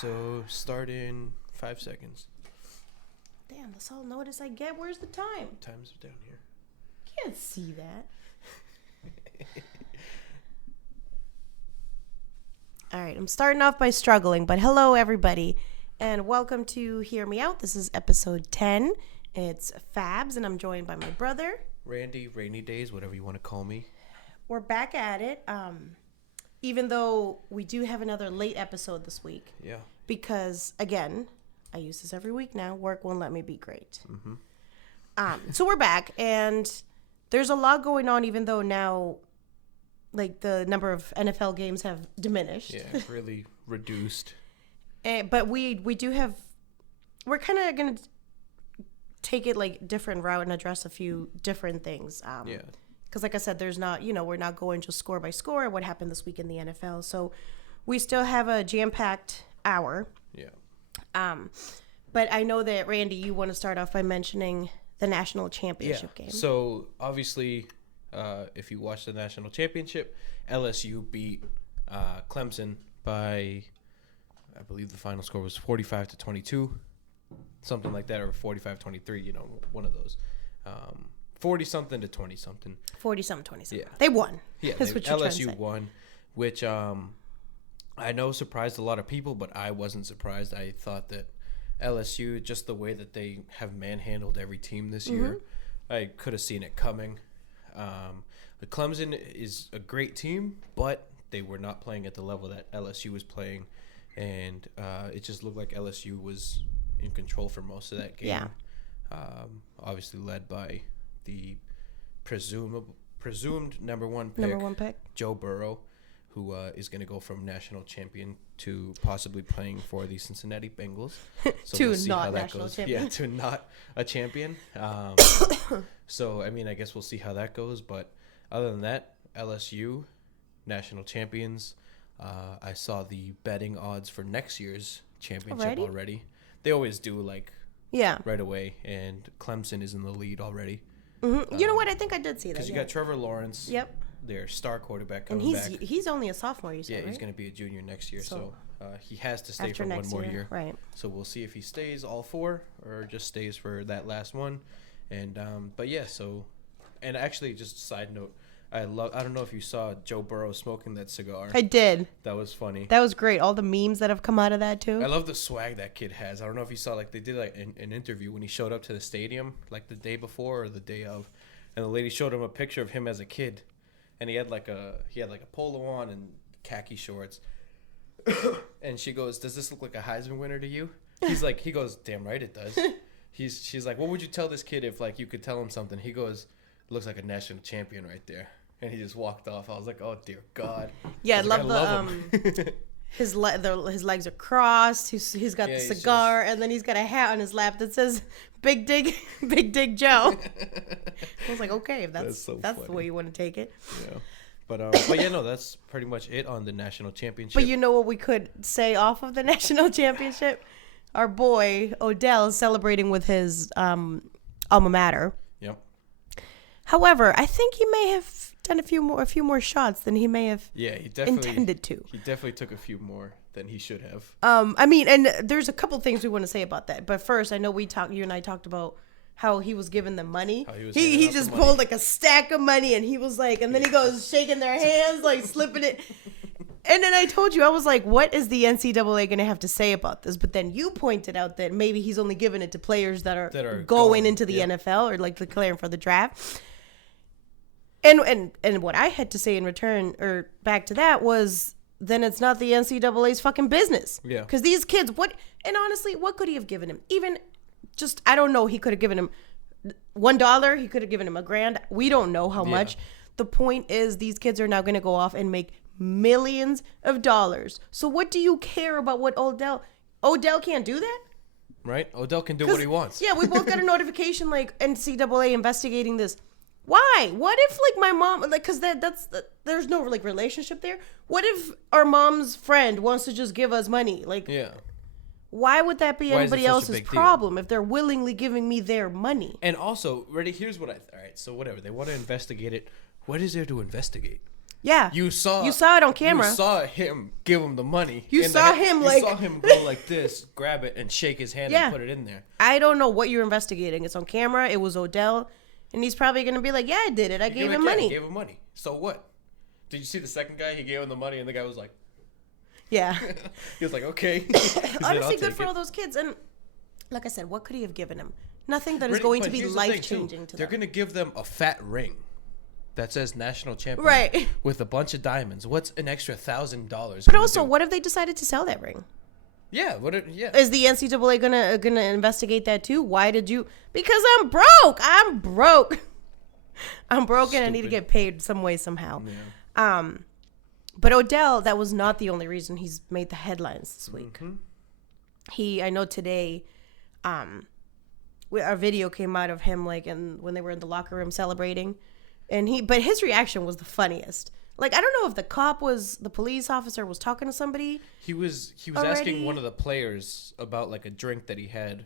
so start in 5 seconds. Damn, that's all notice I get. Where's the time? Time's down here. Can't see that. All right, I'm starting off by struggling, but hello, everybody, and welcome to Hear Me Out. This is episode 10. It's Fabs, and I'm joined by my brother. Randy, Rainy Days, whatever you want to call me. We're back at it, even though we do have another late episode this week. Yeah. Because, again, I use this every week now. Work won't let me be great. Mm-hmm. So we're back, and there's a lot going on, even though now, like, the number of NFL games have diminished. Yeah, really reduced. But we do have, we're kind of going to take it, like, different route and address a few different things. Yeah. Because, like I said, there's not, we're not going just score by score what happened this week in the NFL. So we still have a jam-packed hour. Yeah. But I know that, Randy, you want to start off by mentioning the national championship game. So, obviously, if you watch the national championship, LSU beat Clemson by, I believe the final score was 45-22, something like that, or 45-23, one of those. 40-something to 20-something. 40-something, 20-something. Yeah. They won. Yeah, That's what you're trying to say. LSU won, which I know surprised a lot of people, but I wasn't surprised. I thought that LSU, just the way that they have manhandled every team this year, I could have seen it coming. The Clemson is a great team, but they were not playing at the level that LSU was playing, and it just looked like LSU was in control for most of that game. Yeah. Obviously led by the presumed number one pick, Joe Burrow, who is going to go from national champion to possibly playing for the Cincinnati Bengals. So to we'll see not how that national goes. champion. Yeah, to not a champion. So, I mean, I guess we'll see how that goes. But other than that, LSU, national champions. I saw the betting odds for next year's championship already. They always do, right away. And Clemson is in the lead already. Mm-hmm. You know what? I think I did see that. Because you got Trevor Lawrence. Yep. Their star quarterback coming back. And he's only a sophomore, you said, Yeah, right? he's going to be a junior next year, so he has to stay after for one more year. Right. So we'll see if he stays all four or just stays for that last one. And but yeah, so and actually, just a side note, I don't know if you saw Joe Burrow smoking that cigar. I did. That was funny. That was great. All the memes that have come out of that too. I love the swag that kid has. I don't know if you saw, they did an interview when he showed up to the stadium, the day before or the day of, and the lady showed him a picture of him as a kid. And he had a polo on and khaki shorts. And she goes, "Does this look like a Heisman winner to you?" He goes, "Damn right it does." She's like, "What would you tell this kid if you could tell him something?" He goes, "Looks like a national champion right there." And he just walked off. I was like, "Oh dear God." Yeah, I love him. His legs are crossed. He's got the cigar, and then he's got a hat on his lap that says Big Dig Joe. I was like, okay, if that's so the way you want to take it. Yeah. But yeah, no, that's pretty much it on the national championship. But you know what we could say off of the national championship? Our boy Odell is celebrating with his alma mater. Yep. However, I think he may have done a few more shots than he may have intended to. He definitely took a few more than he should have. I mean, and there's a couple things we want to say about that. But first, I know you and I talked about how he was giving them money. He just pulled a stack of money, and he was like, and then he goes shaking their hands, slipping it. And then I told you, I was like, what is the NCAA going to have to say about this? But then you pointed out that maybe he's only giving it to players that are going into the NFL or declaring for the draft. And what I had to say in return or back to that was, then it's not the NCAA's fucking business. Yeah. Because these kids, and honestly, what could he have given him? Even just, I don't know, he could have given him $1. He could have given him $1,000. We don't know how much. The point is, these kids are now going to go off and make millions of dollars. So what do you care about what Odell can't do that? Right? Odell can do what he wants. Yeah, we both got a notification NCAA investigating this. Why? What if my mom, because there's no relationship there. What if our mom's friend wants to just give us money? Yeah. Why would that be anybody else's problem if they're willingly giving me their money? And also, ready? Here's what all right, so whatever. They want to investigate it. What is there to investigate? Yeah. You saw it on camera. You saw him give him the money. You saw him go like this, grab it, and shake his hand and put it in there. I don't know what you're investigating. It's on camera. It was Odell. And he's probably going to be like, yeah, I did it. I gave him money. He gave him money. So what? Did you see the second guy? He gave him the money, and the guy was like... Yeah. He was like, okay. Honestly, good for all those kids. And like I said, what could he have given him? Nothing that is going to be life-changing to them. They're going to give them a fat ring that says national champion. Right. With a bunch of diamonds. What's an extra $1,000? But also, what if they decided to sell that ring? Yeah, Is the NCAA gonna investigate that too? Why did you? Because I'm broke. I'm broke and I need to get paid some way somehow. Yeah. But Odell, that was not the only reason he's made the headlines this week. Mm-hmm. I know today, a video came out of him when they were in the locker room celebrating, but his reaction was the funniest. Like, I don't know if the police officer was talking to somebody. He was asking one of the players about like a drink that he had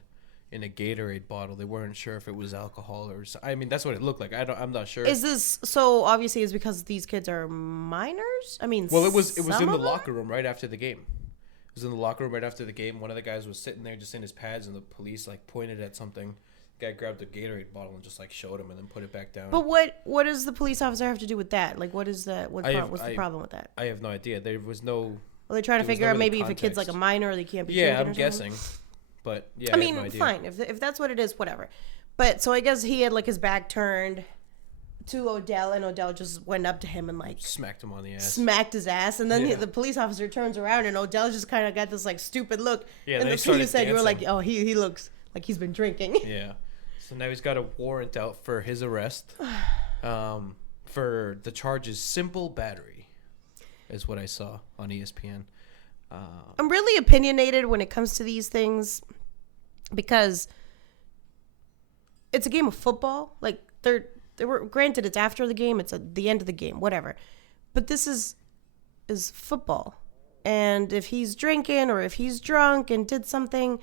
in a Gatorade bottle. They weren't sure if it was alcohol or I mean, that's what it looked like. I'm not sure. Is this so obviously it's because these kids are minors? I mean, well, it was in the locker room right after the game. It was in the locker room right after the game. One of the guys was sitting there just in his pads, and the police like pointed at something. Guy grabbed the Gatorade bottle and just like showed him and then put it back down. But what does the police officer have to do with that? Like, what is that? What's the problem with that? I have no idea. There was no. Well, they're trying to figure out maybe context. If a kid's like a minor, they can't be. Yeah, I'm guessing. But yeah, I mean, have no idea. Fine if that's what it is, whatever. But so I guess he had like his back turned to Odell, and Odell just went up to him and like smacked him on the ass. Smacked his ass, and then the police officer turns around, and Odell just kind of got this like stupid look. Yeah, and you said dancing. You were like, oh, he looks like he's been drinking. Yeah. So now he's got a warrant out for his arrest for the charges simple battery, is what I saw on ESPN. I'm really opinionated when it comes to these things because it's a game of football. Like, they were granted it's after the game, it's at the end of the game, whatever. But this is football. And if he's drinking or if he's drunk and did something,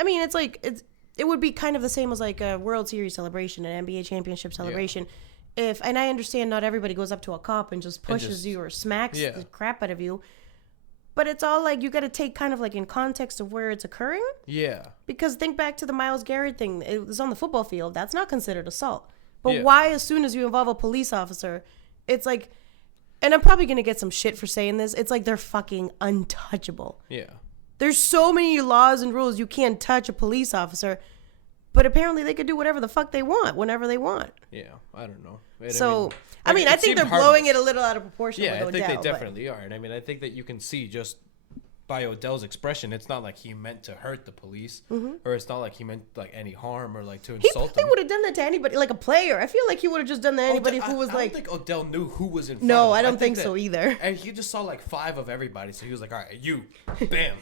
I mean, it would be kind of the same as like a World Series celebration, an NBA championship celebration. Yeah. And I understand not everybody goes up to a cop and just pushes you or smacks the crap out of you. But it's all like you got to take kind of like in context of where it's occurring. Yeah. Because think back to the Myles Garrett thing. It was on the football field. That's not considered assault. But why, as soon as you involve a police officer, it's like, and I'm probably going to get some shit for saying this, it's like they're fucking untouchable. Yeah. There's so many laws and rules you can't touch a police officer, but apparently they could do whatever the fuck they want whenever they want. Yeah, I don't know. I think they're blowing it a little out of proportion with Odell. Yeah, I think they definitely are. And I mean, I think that you can see just by Odell's expression, it's not like he meant to hurt the police, or it's not like he meant like any harm or like to insult them. He would have done that to anybody, like a player. I feel like he would have just done that to anybody who was like. I don't think Odell knew who was in front No, of him. I don't think so either. And he just saw like 5 of everybody, so he was like, all right, you, bam.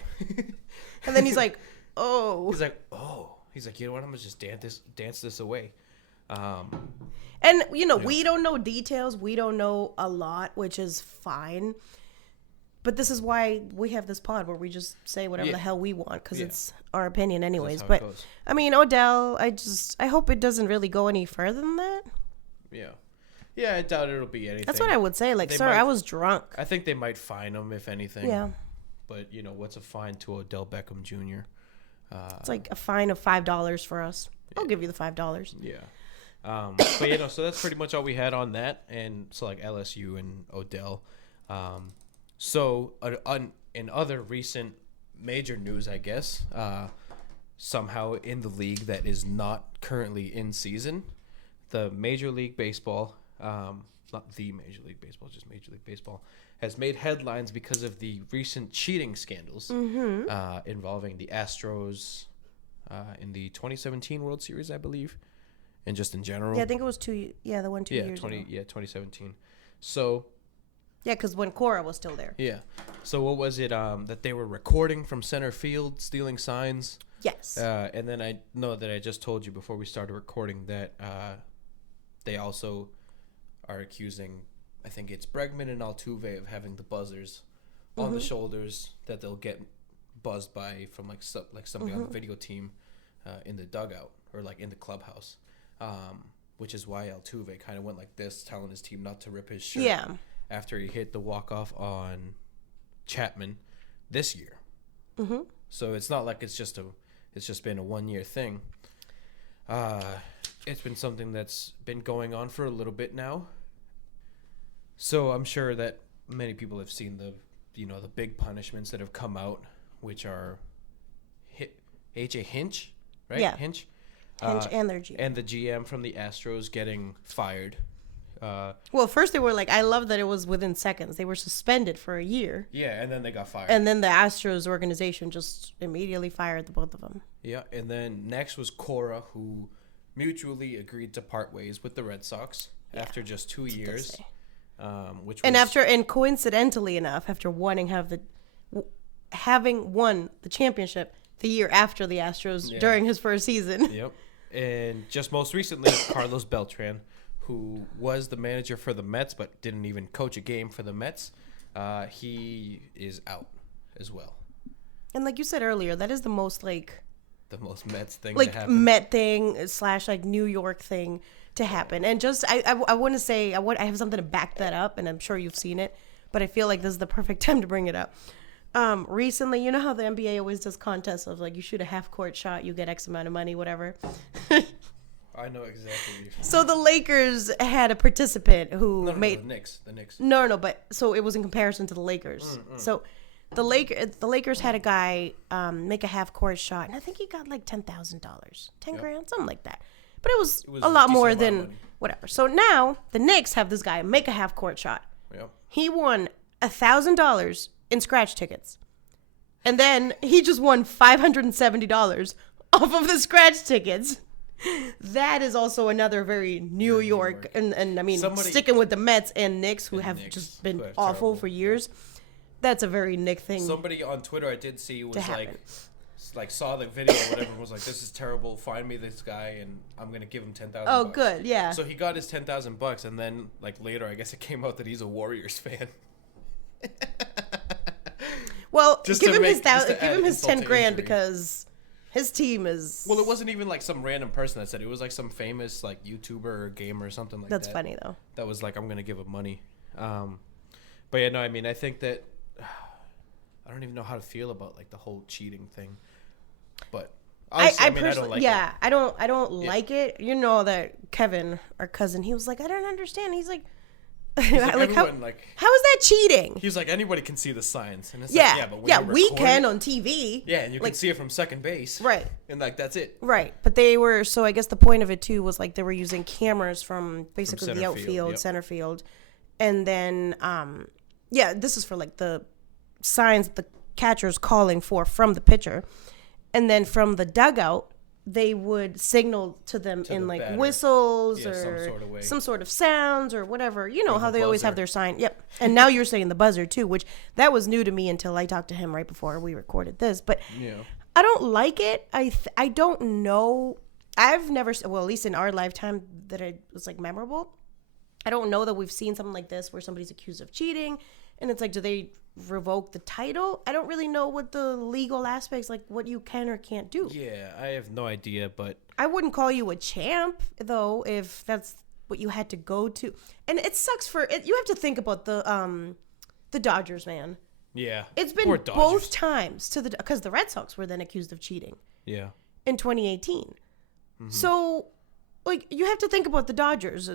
And then he's like, oh. He's like, oh. He's like, you know what? I'm gonna just dance this away. And we don't know details. We don't know a lot, which is fine. But this is why we have this pod where we just say whatever the hell we want because it's our opinion anyways. But I mean, Odell, I hope it doesn't really go any further than that. Yeah. Yeah, I doubt it'll be anything. That's what I would say. Like, sir, I was drunk. I think they might fine him if anything. Yeah. But, what's a fine to Odell Beckham Jr.? It's like a fine of $5 for us. I'll give you the $5. Yeah. But, so that's pretty much all we had on that. And so, like, LSU and Odell. So, in other recent major news, I guess, somehow in the league that is not currently in season, the Major League Baseball, not the Major League Baseball, just Major League Baseball, has made headlines because of the recent cheating scandals involving the Astros in the 2017 World Series, I believe, and just in general. Yeah, I think it was 2 years. Yeah, the one 2 years ago. 2017. So... Yeah, because when Cora was still there. Yeah. So what was it that they were recording from center field, stealing signs? Yes. And then I know that I just told you before we started recording that they also are accusing, I think it's Bregman and Altuve, of having the buzzers on the shoulders that they'll get buzzed by from somebody on the video team in the dugout or like in the clubhouse. which is why Altuve kind of went like this, telling his team not to rip his shirt. Yeah. After he hit the walk-off on Chapman this year. Mm-hmm. So it's not like it's just been a 1-year thing. It's been something that's been going on for a little bit now. So I'm sure that many people have seen the big punishments that have come out, which are AJ Hinch, right? Yeah. Hinch And their GM. And the GM from the Astros getting fired. Well, first they were like, I love that it was within seconds. They were suspended for a year. Yeah, and then they got fired. And then the Astros organization just immediately fired the both of them. Yeah, and then next was Cora, who mutually agreed to part ways with the Red Sox after just 2 years. And coincidentally enough, after having won the championship the year after the Astros during his first season. Yep. And just most recently, Carlos Beltran, who was the manager for the Mets but didn't even coach a game for the Mets, he is out as well. And like you said earlier, that is the most the most Mets thing like to happen. Met thing / like New York thing to happen. And just I want to say I have something to back that up, and I'm sure you've seen it, but I feel like this is the perfect time to bring it up. Recently, you know how the NBA always does contests of like you shoot a half court shot, you get X amount of money, whatever. I know exactly. So the Lakers had a participant who made the Knicks. No, but so it was in comparison to the Lakers. So the Lakers had a guy make a half court shot, and I think he got like $10,000, $10,000, something like that. But it was a lot more than whatever. So now the Knicks have this guy make a half court shot. Yep. He won $1,000 in scratch tickets, and then he just won $570 off of the scratch tickets. That is also another very New York. And I mean, sticking with the Mets and Knicks, who have just been awful for years. That's a very Knick thing. Somebody on Twitter I did see was like saw the video or whatever and was like, this is terrible. Find me this guy and I'm going to give him $10,000. Oh, good. Yeah. So he got his $10,000 and then like later, I guess it came out that he's a Warriors fan. Well, give him his $10,000 because his team is... Well, it wasn't even like some random person that said it. It was like some famous like YouTuber or gamer or something like that. That's funny though. That was like, I'm going to give him money. But yeah, no, I mean, I think that I don't even know how to feel about like the whole cheating thing. But I don't like it. I don't like it. You know that Kevin, our cousin, he was like, I don't understand. He's like, how is that cheating? He was like, anybody can see the signs. And it's but we can on TV. Yeah, and you can see it from second base. Right. And like that's it. Right. But they were, so I guess the point of it too was like they were using cameras from basically the outfield, center field. And then this is for like the signs that the catcher's calling for from the pitcher. And then from the dugout, they would signal to them in like batter. Whistles or some sort of sounds or whatever. You know how they always have their sign. Yep. And now you're saying the buzzer too, which that was new to me until I talked to him right before we recorded this. But I don't like it. I don't know. I've never, well, at least in our lifetime that it was like memorable. I don't know that we've seen something like this where somebody's accused of cheating. And it's like, do they revoke the title? I don't really know what the legal aspects, like what you can or can't do. Yeah, I have no idea, but I wouldn't call you a champ though if that's what you had to go to. And it sucks for it. You have to think about the Dodgers, man. Yeah, it's been both times because the Red Sox were then accused of cheating. Yeah, in 2018. Mm-hmm. So, like, you have to think about the Dodgers.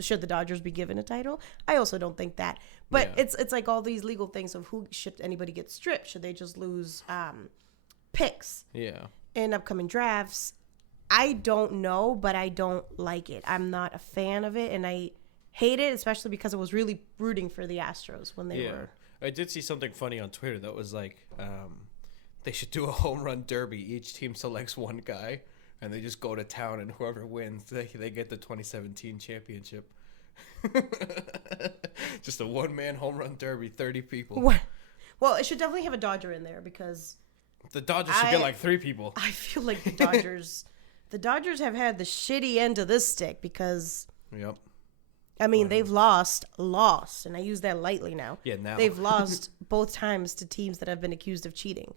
Should the Dodgers be given a title? I also don't think that. But it's like all these legal things of who should anybody get stripped? Should they just lose picks? Yeah. In upcoming drafts? I don't know, but I don't like it. I'm not a fan of it, and I hate it, especially because I was really rooting for the Astros when they were. I did see something funny on Twitter that was like, they should do a home run derby. Each team selects one guy. And they just go to town, and whoever wins, they get the 2017 championship. Just a one-man home run derby, 30 people. What? Well, it should definitely have a Dodger in there because the Dodgers should get like 3 people. I feel like the Dodgers have had the shitty end of this stick because. Yep. I mean, they've lost, and I use that lightly now. Yeah, now they've lost both times to teams that have been accused of cheating,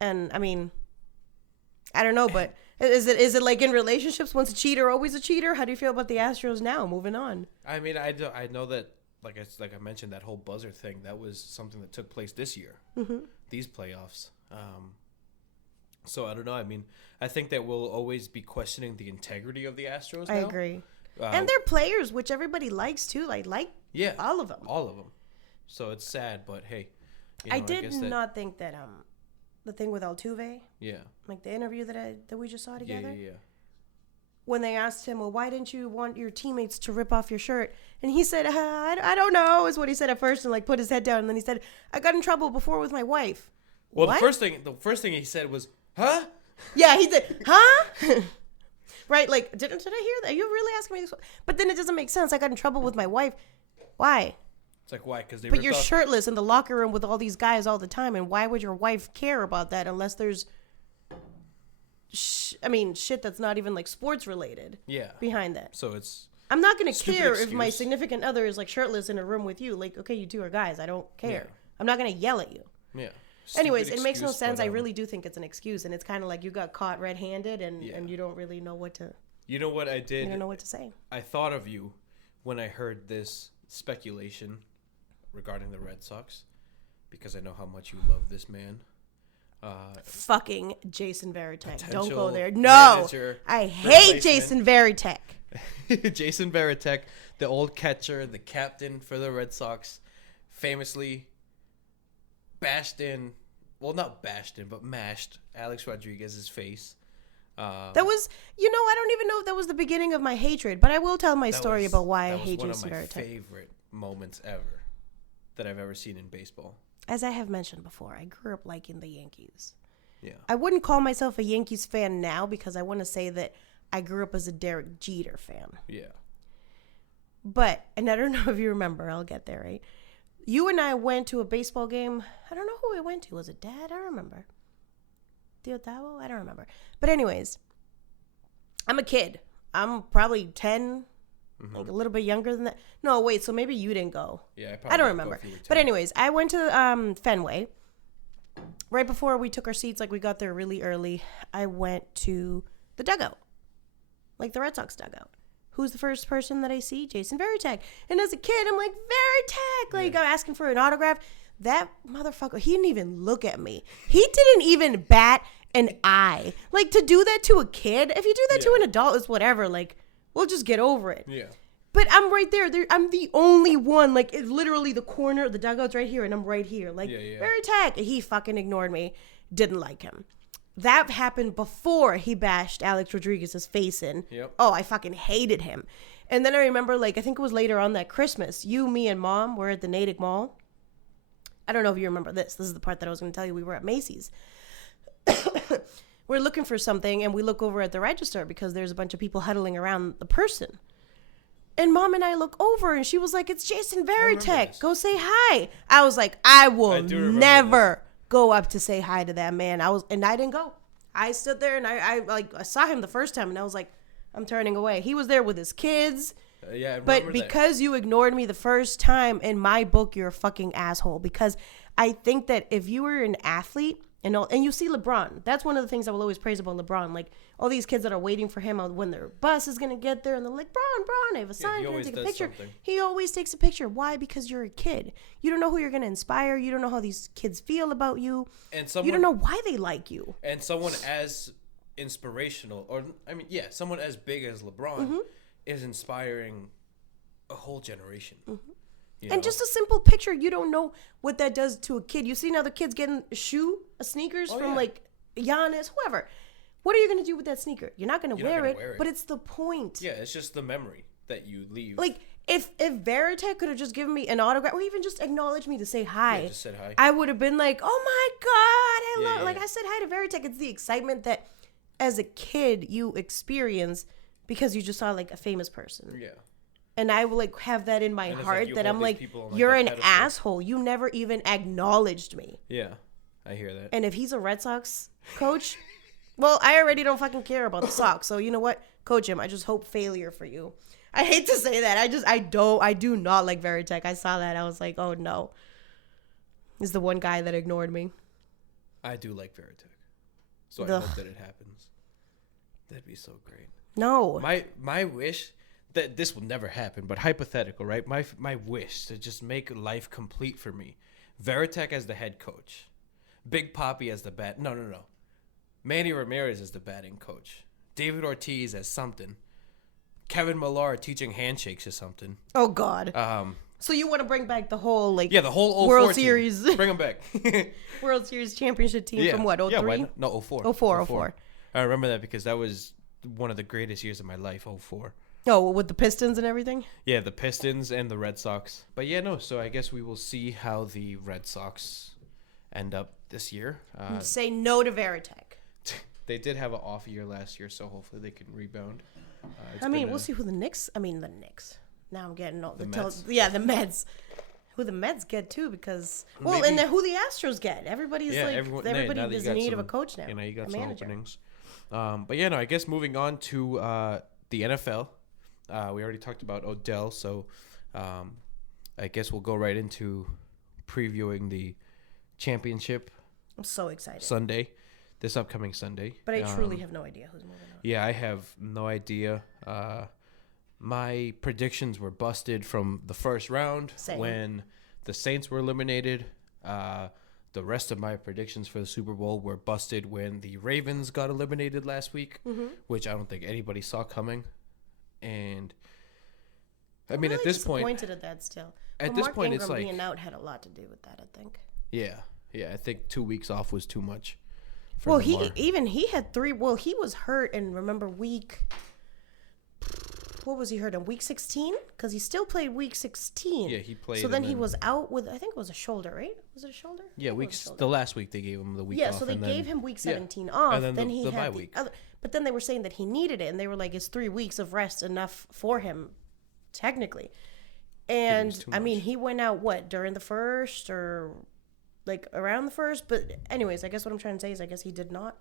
and I mean. I don't know, but is it like in relationships, once a cheater, always a cheater? How do you feel about the Astros now? Moving on. I mean, I know that, like I mentioned, that whole buzzer thing, that was something that took place this year, these playoffs. So I don't know. I mean, I think that we'll always be questioning the integrity of the Astros now. I agree. And they're players, which everybody likes too. Yeah, all of them. All of them. So it's sad, but hey. You know, I did not think that the thing with Altuve. Yeah. Like the interview that we just saw together. Yeah. When they asked him, well, why didn't you want your teammates to rip off your shirt? And he said, I don't know, is what he said at first, and like put his head down. And then he said, I got in trouble before with my wife. Well, what? the first thing he said was, huh? Yeah, he said, huh? Right? Like, did I hear that? Are you really asking me this? But then it doesn't make sense. I got in trouble with my wife. Why? It's like, why? Because But you're shirtless in the locker room with all these guys all the time, and why would your wife care about that unless there's shit that's not even like sports related. Yeah. Behind that. So it's. I'm not gonna care if my significant other is like shirtless in a room with you. Like, okay, you two are guys. I don't care. Yeah. I'm not gonna yell at you. Yeah. Anyways, it makes no sense. I really do think it's an excuse, and it's kind of like you got caught red-handed, and you don't really know what to. You know what I did? You don't know what to say. I thought of you when I heard this speculation regarding the Red Sox, because I know how much you love this man. Fucking Jason Varitek. Don't go there. No, I hate Jason Varitek. Jason Varitek, the old catcher, the captain for the Red Sox, famously mashed Alex Rodriguez's face. That was, I don't even know if that was the beginning of my hatred, but I will tell my story about why I hate Jason Varitek. That was one of my favorite moments ever that I've ever seen in baseball. As I have mentioned before, I grew up liking the Yankees. Yeah. I wouldn't call myself a Yankees fan now because I want to say that I grew up as a Derek Jeter fan. Yeah. But, and I don't know if you remember, I'll get there, right? You and I went to a baseball game. I don't know who we went to. Was it Dad? I don't remember. Teotavo? I don't remember. But anyways, I'm a kid. I'm probably 10, like a little bit younger than that. No, wait, so maybe you didn't go. Yeah, I don't remember. But anyways, I went to Fenway. Right before we took our seats, like we got there really early, I went to the dugout. Like the Red Sox dugout. Who's the first person that I see? Jason Varitek. And as a kid, I'm like, Varitek! Like, I'm asking for an autograph. That motherfucker, he didn't even look at me. He didn't even bat an eye. Like, to do that to a kid, if you do that to an adult, it's whatever. Like, we'll just get over it. Yeah. But I'm right there. I'm the only one. Like, it's literally the corner, the dugout's right here, and I'm right here. Like, Varitek. He fucking ignored me. Didn't like him. That happened before he bashed Alex Rodriguez's face in. Yep. Oh, I fucking hated him. And then I remember, like, I think it was later on that Christmas, you, me, and Mom were at the Natick Mall. I don't know if you remember this. This is the part that I was going to tell you. We were at Macy's. We're looking for something, and we look over at the register because there's a bunch of people huddling around the person. And Mom and I look over, and she was like, it's Jason Varitek. Go say hi. I was like, I will never go up to say hi to that man. And I didn't go. I stood there, and I saw him the first time, and I was like, I'm turning away. He was there with his kids. But because you ignored me the first time, in my book, you're a fucking asshole. Because I think that if you were an athlete, and you see LeBron, that's one of the things I will always praise about LeBron. Like, all these kids that are waiting for him when their bus is going to get there, and they're like, Bron, I have a sign, can I take a picture? Something. He always takes a picture. Why? Because you're a kid. You don't know who you're going to inspire. You don't know how these kids feel about you. And you don't know why they like you. And someone as inspirational, someone as big as LeBron is inspiring a whole generation. You know? Just a simple picture, you don't know what that does to a kid. You see now the kids getting a sneakers from like Giannis, whoever. What are you going to do with that sneaker? You're not going to wear it, but it's the point. Yeah, it's just the memory that you leave. Like, if Varitek could have just given me an autograph or even just acknowledged me to say hi, just said hi, I would have been like, oh my God, I said hi to Varitek. It's the excitement that as a kid you experience because you just saw like a famous person. Yeah. And I will like have that in my heart that I'm like, you're an asshole. You never even acknowledged me. Yeah, I hear that. And if he's a Red Sox coach, well, I already don't fucking care about the Sox. So you know what? Coach him. I just hope failure for you. I hate to say that. I do not like Varitek. I saw that. I was like, oh no. He's the one guy that ignored me. I do like Varitek. So I hope that it happens. That'd be so great. No. My wish, that this will never happen, but hypothetical, right? My wish to just make life complete for me. Veritek as the head coach. Big Papi as the bat. No. Manny Ramirez as the batting coach. David Ortiz as something. Kevin Millar teaching handshakes or something. Oh, God. So you want to bring back the whole, like... Yeah, the whole 04 World team. Series. Bring them back. World Series championship team from what, 03? Yeah, no, 04. 04. I remember that because that was one of the greatest years of my life, 04. Oh, with the Pistons and everything? Yeah, the Pistons and the Red Sox. But yeah, no, so I guess we will see how the Red Sox end up this year. Say no to Veritek. They did have an off year last year, so hopefully they can rebound. We'll see who the Knicks... the Knicks. Now I'm getting all the Mets. the Mets. Who the Mets get too, because and then who the Astros get. Everybody's everybody is in need of a coach now. You got some openings. But yeah, no, I guess moving on to the NFL. We already talked about Odell, so I guess we'll go right into previewing the championship. I'm so excited. This upcoming Sunday. But I truly have no idea who's moving on. Yeah, I have no idea. My predictions were busted from the first round when the Saints were eliminated. The rest of my predictions for the Super Bowl were busted when the Ravens got eliminated last week, which I don't think anybody saw coming. And I'm at this point, disappointed at that still. At this point, it's like being out had a lot to do with that. I think. Yeah. I think 2 weeks off was too much. Well, he had 3. Well, he was hurt, and remember what was he hurt in week 16? Because he still played week 16. Yeah, he played. So then he was out with, I think it was a shoulder, right? Was it a shoulder? Yeah, the last week they gave him the week off. Yeah, so they gave him week 17 off. And then he the had bye week. But then they were saying that he needed it, and they were like, is 3 weeks of rest enough for him, technically? And, he went out, during the first or, around the first? But anyways, I guess what I'm trying to say is I guess he did not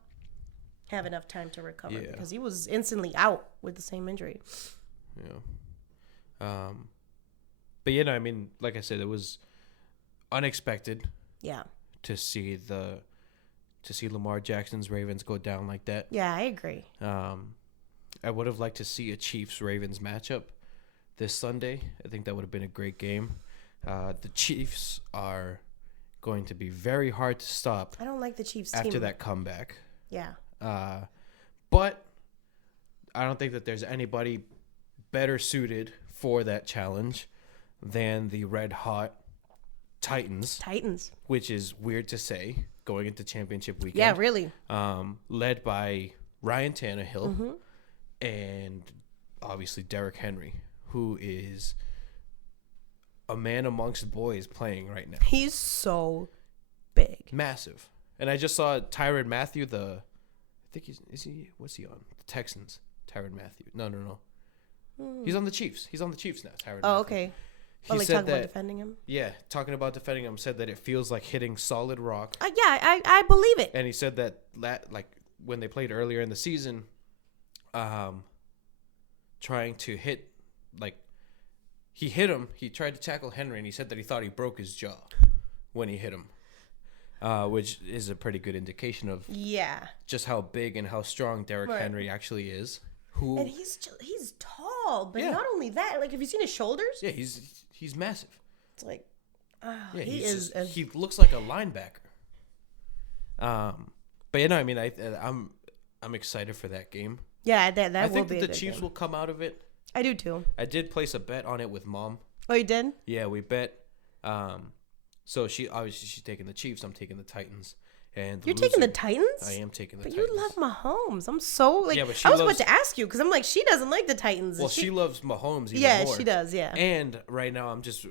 have enough time to recover because he was instantly out with the same injury. Yeah. But like I said, it was unexpected. Yeah. To see Lamar Jackson's Ravens go down like that. Yeah, I agree. I would have liked to see a Chiefs-Ravens matchup this Sunday. I think that would have been a great game. The Chiefs are going to be very hard to stop. I don't like the Chiefs after team. that comeback. Yeah. But I don't think that there's anybody better suited for that challenge than the red hot Titans, which is weird to say going into championship weekend. Yeah, really. Led by Ryan Tannehill and obviously Derrick Henry, who is a man amongst boys playing right now. He's so big, massive. And I just saw Tyrann Mathieu. What's he on? The Texans. Tyrann Mathieu. No. He's on the Chiefs. He's on the Chiefs now. Tyrann Mathieu. Okay. He said talking about defending him? Yeah, talking about defending him, said that it feels like hitting solid rock. I believe it. And he said that when they played earlier in the season, trying to hit, he hit him. He tried to tackle Henry, and he said that he thought he broke his jaw when he hit him, which is a pretty good indication of just how big and how strong Derrick Henry actually is. And he's tall, but not only that, have you seen his shoulders? Yeah, he's massive. It's like, he looks like a linebacker. But I'm excited for that game. Yeah, that I will think be that a the good Chiefs game. will come out of it. I do too. I did place a bet on it with Mom. Oh, you did? Yeah, we bet. So she's taking the Chiefs. I'm taking the Titans. And you're taking the Titans? I am taking the Titans. Titans. But you love Mahomes. I'm so but I was about to ask you because I'm like, she doesn't like the Titans. Well, she loves Mahomes even more. Yeah, she does. Yeah. And right now, I'm just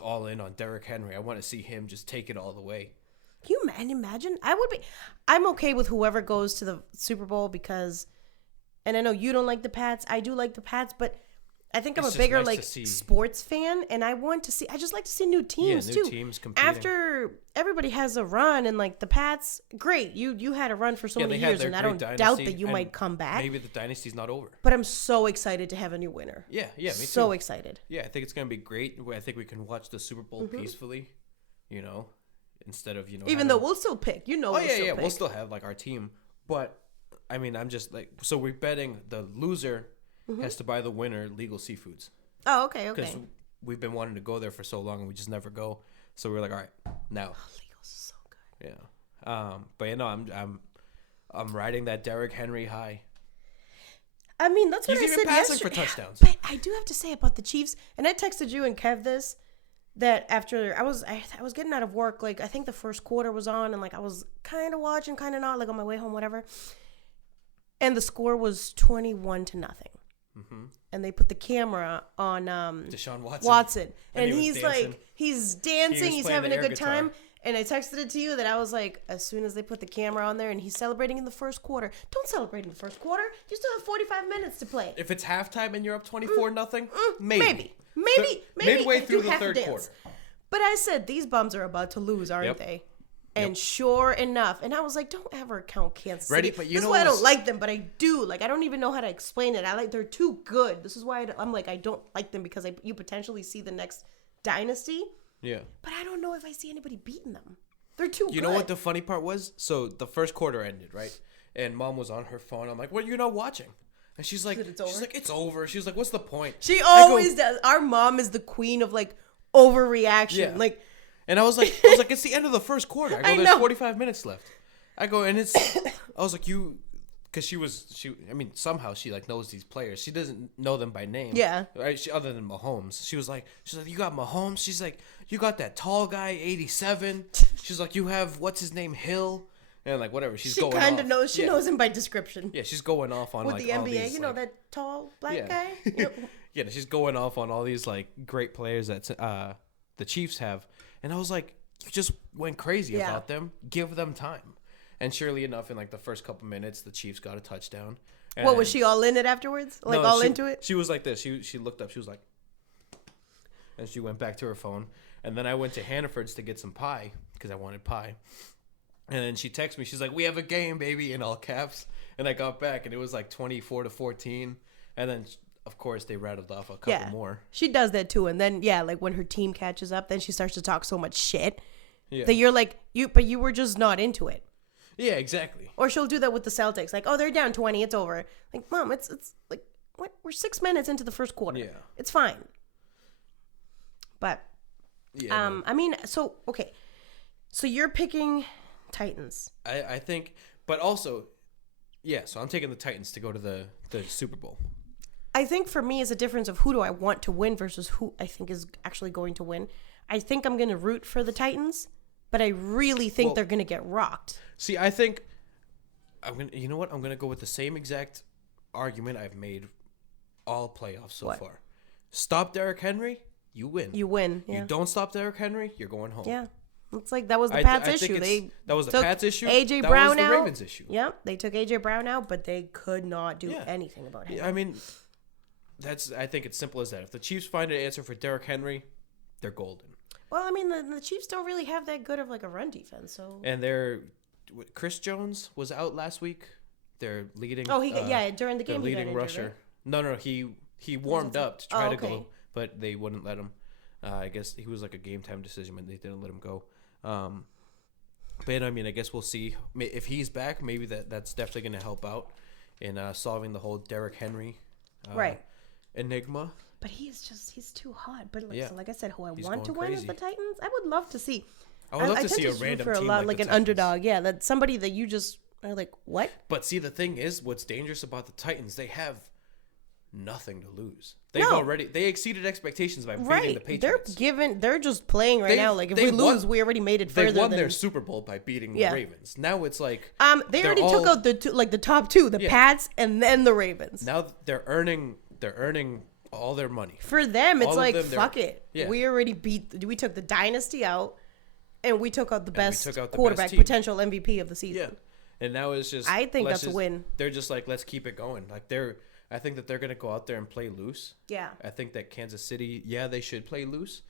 all in on Derrick Henry. I want to see him just take it all the way. Can you imagine? I'm okay with whoever goes to the Super Bowl because, and I know you don't like the Pats. I do like the Pats, but I think I'm a bigger sports fan, and I just like to see new teams too. New teams competing. After everybody has a run, and the Pats, great. You had a run for so many years, and I don't doubt that you might come back. Maybe the dynasty's not over. But I'm so excited to have a new winner. Yeah, me too. So excited. Yeah, I think it's gonna be great. I think we can watch the Super Bowl peacefully. instead of, even though we'll still pick, we'll still have like our team. But I mean, I'm just like, so we're betting the loser has to buy the winner legal seafoods. Oh, okay. Because we've been wanting to go there for so long and we just never go. So we're like, all right, now. Oh, legals is so good. Yeah. But I'm riding that Derrick Henry high. I mean, that's what He's I even said passing yesterday. for touchdowns. But I do have to say about the Chiefs, and I texted you and Kev this, that after I was getting out of work, like I think the first quarter was on, and like I was kind of watching, kind of not, like on my way home, whatever. And the score was 21-0. Mm-hmm. And they put the camera on Deshaun Watson. And he's dancing, he's having a good time. And I texted it to you that I was like, as soon as they put the camera on there and he's celebrating in the first quarter, don't celebrate in the first quarter. You still have 45 minutes to play. If it's halftime and you're up 24-0, maybe. Midway through the third quarter. But I said, these bums are about to lose, aren't they? And sure enough, and I was like, don't ever count Kansas City. Ready? But this is why I don't like them, but I do. Like, I don't even know how to explain it. They're too good. This is why I'm like, I don't like them, because you potentially see the next dynasty. Yeah. But I don't know if I see anybody beating them. They're too good. You know what the funny part was? So the first quarter ended, right? And Mom was on her phone. I'm like, what, you're not watching? And she's like, it's over. She's like, what's the point? She always does. Our mom is the queen of like overreaction. Yeah. Like, and I was like, it's the end of the first quarter. I go, there's 45 minutes left. I go, and I was like, because somehow she like knows these players. She doesn't know them by name. Yeah. Right. Other than Mahomes, she's like, you got Mahomes. She's like, you got that tall guy, 87. She's like, you have what's his name, Hill, and like whatever. She kind of knows. She knows him by description. Yeah, she's going off on with like the NBA. all these, that tall black guy. Yeah, she's going off on all these like great players that the Chiefs have, and I was like, you just went crazy about them. Give them time. And surely enough, in like the first couple minutes, the Chiefs got a touchdown. And what, was she all in it afterwards? Like into it? She was like this. She looked up. She was like, and she went back to her phone. And then I went to Hannaford's to get some pie because I wanted pie. And then she texted me. She's like, "We have a game, baby," in all caps. And I got back, and it was like 24-14. And then, of course, they rattled off a couple more. She does that too. And then, like when her team catches up, then she starts to talk so much shit that you're like, but you were just not into it. Yeah, exactly. Or she'll do that with the Celtics. Like, oh, they're down 20. It's over. Like, Mom, it's like, what? We're 6 minutes into the first quarter. Yeah. It's fine. But, I mean, so, okay. So you're picking Titans. I think, but also, so I'm taking the Titans to go to the Super Bowl. I think for me, it's a difference of who do I want to win versus who I think is actually going to win. I think I'm going to root for the Titans, but I really think they're going to get rocked. See, I think you know what? I'm going to go with the same exact argument I've made all playoffs so far. Stop Derrick Henry, you win. You win. Yeah. You don't stop Derrick Henry, you're going home. Yeah. It's like that was the Pats issue. That was the Pats issue. AJ Brown out. That was the Ravens issue. Yeah, they took AJ Brown out, but they could not do anything about him. I mean, I think it's simple as that. If the Chiefs find an answer for Derrick Henry, they're golden. Well, I mean, the Chiefs don't really have that good of like a run defense, so. And Chris Jones was out last week. They're leading. Oh, during the game. Leading rusher. Right? No, he warmed up to try to go, but they wouldn't let him. I guess he was like a game time decision, but they didn't let him go. But I mean, I guess we'll see if he's back. Maybe that's definitely going to help out in solving the whole Derrick Henry enigma. But he's too hot. But like I said, who I want to win is the Titans. I would love to see. I would love to see a random team like an underdog. Yeah, that's somebody that you just are like, what? But see, the thing is, what's dangerous about the Titans, they have nothing to lose. They exceeded expectations by beating the Patriots. They're just playing now. Like if we lose, we already made it further. They won their Super Bowl by beating the Ravens. Now it's like they already took out the top two, the Pats and then the Ravens. Now they're earning all their money. For them, it's like fuck it. Yeah. We already we took the dynasty out, and we took out the best quarterback, potential MVP of the season. Yeah. And now it's just I think that's a win. They're just like, let's keep it going. Like I think that they're going to go out there and play loose. Yeah. I think that Kansas City, they should play loose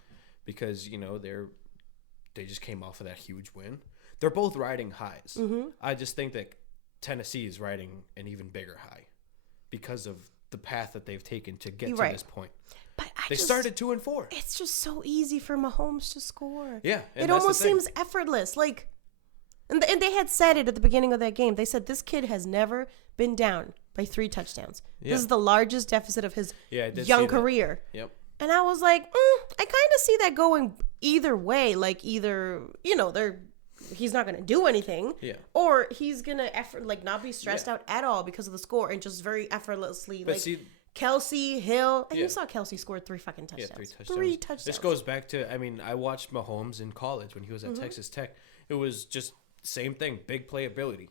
because, they just came off of that huge win. They're both riding highs. Mm-hmm. I just think that Tennessee is riding an even bigger high because of the path that they've taken to get to this point. But I They started 2-4. It's just so easy for Mahomes to score. Yeah. It almost seems effortless. Like, and they had said it at the beginning of that game. They said this kid has never been down by 3 touchdowns. Yeah. This is the largest deficit of his young career. Yep. And I was like, I kind of see that going either way. Like, either, he's not going to do anything. Yeah. Or he's going to not be stressed out at all because of the score and just very effortlessly. But Kelsey, Hill, and you saw Kelsey scored 3 fucking touchdowns. Yeah, 3 touchdowns. This goes back to, I watched Mahomes in college when he was at Texas Tech. It was just same thing, big playability.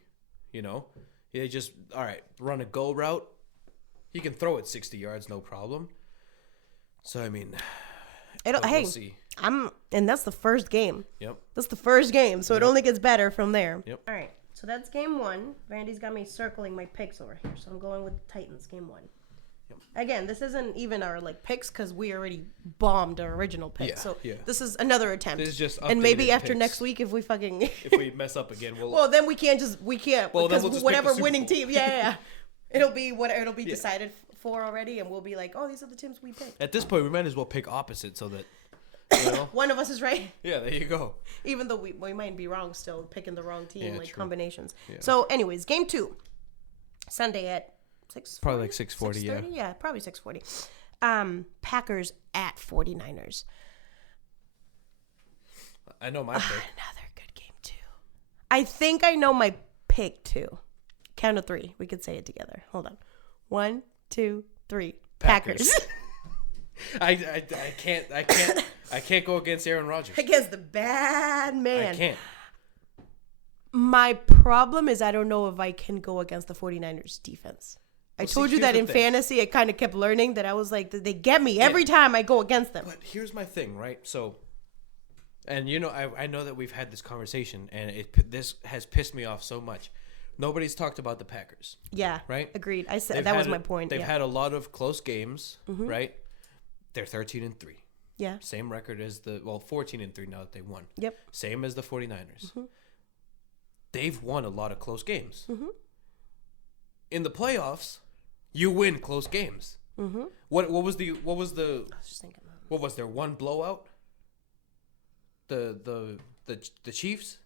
They just, all right, run a go route. He can throw it 60 yards, no problem. So, we'll see. And that's the first game. Yep. That's the first game, so it only gets better from there. Yep. All right, so that's game 1. Randy's got me circling my picks over here, so I'm going with the Titans, game 1. Yep. Again, this isn't even our picks because we already bombed our original picks. This is another attempt. This is just and maybe after picks. Next week, if we fucking if we mess up again, then we can't because we'll whatever winning team, it'll be decided for already, and we'll be like, oh, these are the teams we picked. At this point, we might as well pick opposite so that one of us is right. Yeah, there you go. Even though we might be wrong still, picking the wrong team, true. Combinations. Yeah. So, anyways, game 2, Sunday at 6:40? Probably 6:40, yeah. Yeah, probably 6:40. Packers at 49ers. I know my pick. Another good game, too. I think I know my pick, too. Count of 3. We could say it together. Hold on. 1, 2, 3. Packers. I can't go against Aaron Rodgers. Against the bad man. I can't. My problem is I don't know if I can go against the 49ers defense. I told you that in fantasy, I kind of kept learning that I was like, they get me every time I go against them. But here's my thing, right? So, and I know that we've had this conversation, and this has pissed me off so much. Nobody's talked about the Packers. Yeah. Right? Agreed. I said that was my point. They've had a lot of close games, right? They're 13-3. Yeah. Same record as 14-3 now that they won. Yep. Same as the 49ers. They've won a lot of close games. In the playoffs, you win close games. What was there one blowout? The Chiefs?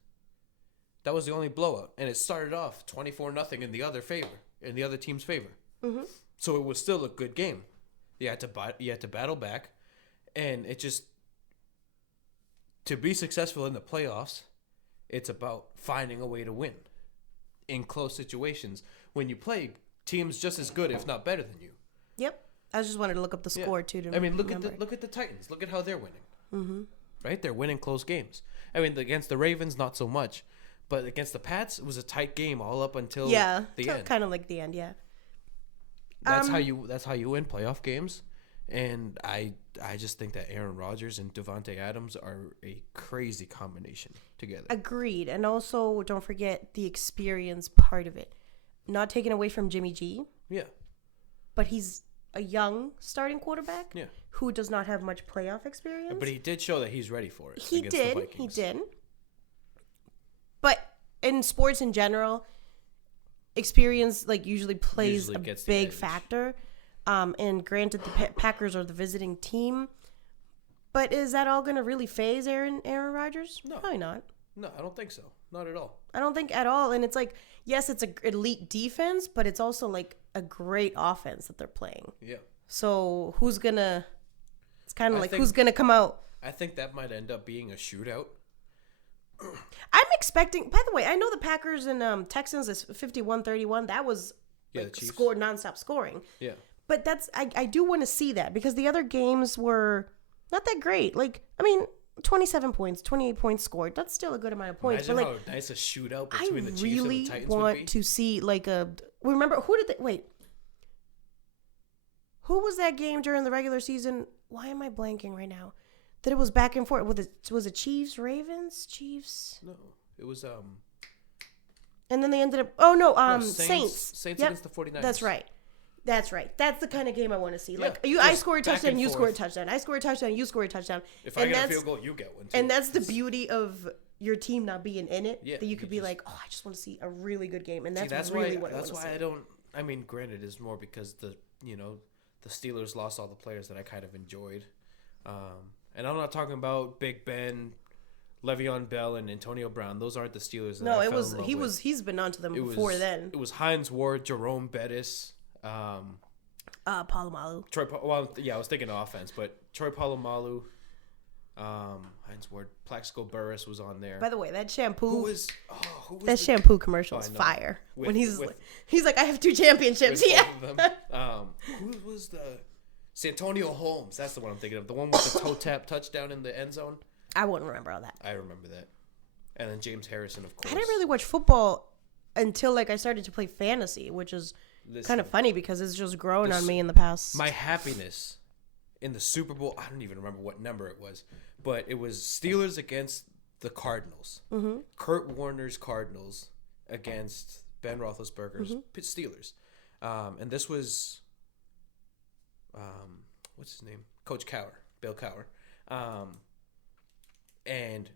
That was the only blowout, and it started off 24-0 in the other team's favor. So it was still a good game. You had to battle back, and it just, to be successful in the playoffs, it's about finding a way to win in close situations when you play teams just as good, if not better than you. Yep. I just wanted to look up the score too. Look at the Titans. Look at how they're winning. Right, they're winning close games. Against the Ravens, not so much, but against the Pats, it was a tight game all up until the end. Kind of like the end, yeah. That's how you win playoff games, and I just think that Aaron Rodgers and Devontae Adams are a crazy combination together. Agreed, and also don't forget the experience part of it. Not taken away from Jimmy G. Yeah, but he's a young starting quarterback. Yeah. Who does not have much playoff experience. But he did show that he's ready for it. He did. But in sports in general, experience usually plays a big factor. And granted, the Packers are the visiting team, but is that all going to really phase Aaron Rodgers? No, probably not. No, I don't think so. Not at all. I don't think at all. And it's yes, it's an elite defense, but it's also a great offense that they're playing. Yeah. So who's gonna? It's kind of who's gonna come out. I think that might end up being a shootout. I'm expecting. By the way, I know the Packers and Texans is 51-31. That was scored nonstop scoring. Yeah. But I do want to see that because the other games were not that great. 27 points, 28 points scored. That's still a good amount of points. Imagine how nice a shootout between the Chiefs and the Titans would be. I really want to see remember, who was that game during the regular season? Why am I blanking right now? That it was back and forth. Was it Chiefs, Ravens? Chiefs? No, it was And then they ended up Saints. Saints against the 49ers. That's right. That's the kind of game I want to see. I score a touchdown, you score a touchdown. I score a touchdown, you score a touchdown. If I get a field goal, you get one too. And that's the beauty of your team not being in it. Yeah, that you could be I just want to see a really good game. And that's really what I want to see. That's why I don't. Granted, it's more because the the Steelers lost all the players that I kind of enjoyed. And I'm not talking about Big Ben, Le'Veon Bell, and Antonio Brown. Those aren't the Steelers that I fell in love with. He's been onto them before then. It was Hines Ward, Jerome Bettis, Polamalu. I was thinking offense, but Troy Polamalu, Hines Ward, Plaxico Burress was on there. By the way, that shampoo. Who was shampoo commercial is fire. When he's like, I have 2 championships. Yeah. Who was the Santonio Holmes? That's the one I'm thinking of. The one with the toe tap touchdown in the end zone. I wouldn't remember all that. I remember that. And then James Harrison, of course. I didn't really watch football until I started to play fantasy, which is kind of funny because it's just grown on me in the past. My happiness in the Super Bowl, I don't even remember what number it was, but it was Steelers against the Cardinals. Mm-hmm. Kurt Warner's Cardinals against Ben Roethlisberger's Steelers. And this was, what's his name? Coach Cowher, Bill Cowher. And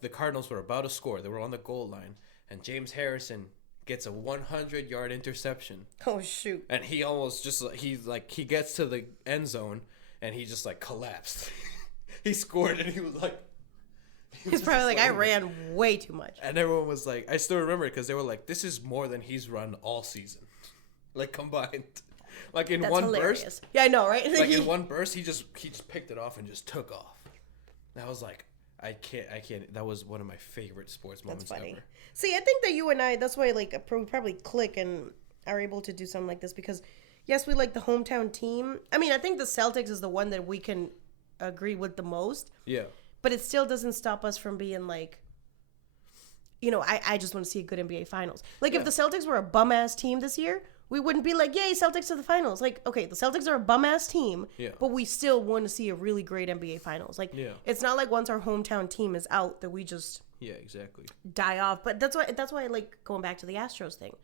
the Cardinals were about to score. They were on the goal line. And James Harrison gets a 100-yard interception. Oh, shoot. And he almost he gets to the end zone and he just collapsed. He scored and he was like... He's probably like, I ran way too much. And everyone was like, I still remember it because they were like, this is more than he's run all season. Combined. In That's one hilarious. burst. Yeah, I know, right? In one burst, he just picked it off and just took off. And I was like, I can't. That was one of my favorite sports moments ever. See, I think that you and I, that's why we probably click and are able to do something like this because, yes, we like the hometown team. I mean, I think the Celtics is the one that we can agree with the most. Yeah. But it still doesn't stop us from being I just want to see a good NBA Finals. If the Celtics were a bum-ass team this year, we wouldn't be like, yay, Celtics to the finals. Okay, the Celtics are a bum-ass team, but we still want to see a really great NBA Finals. It's not like once our hometown team is out that we just exactly die off. But that's why I like going back to the Astros thing.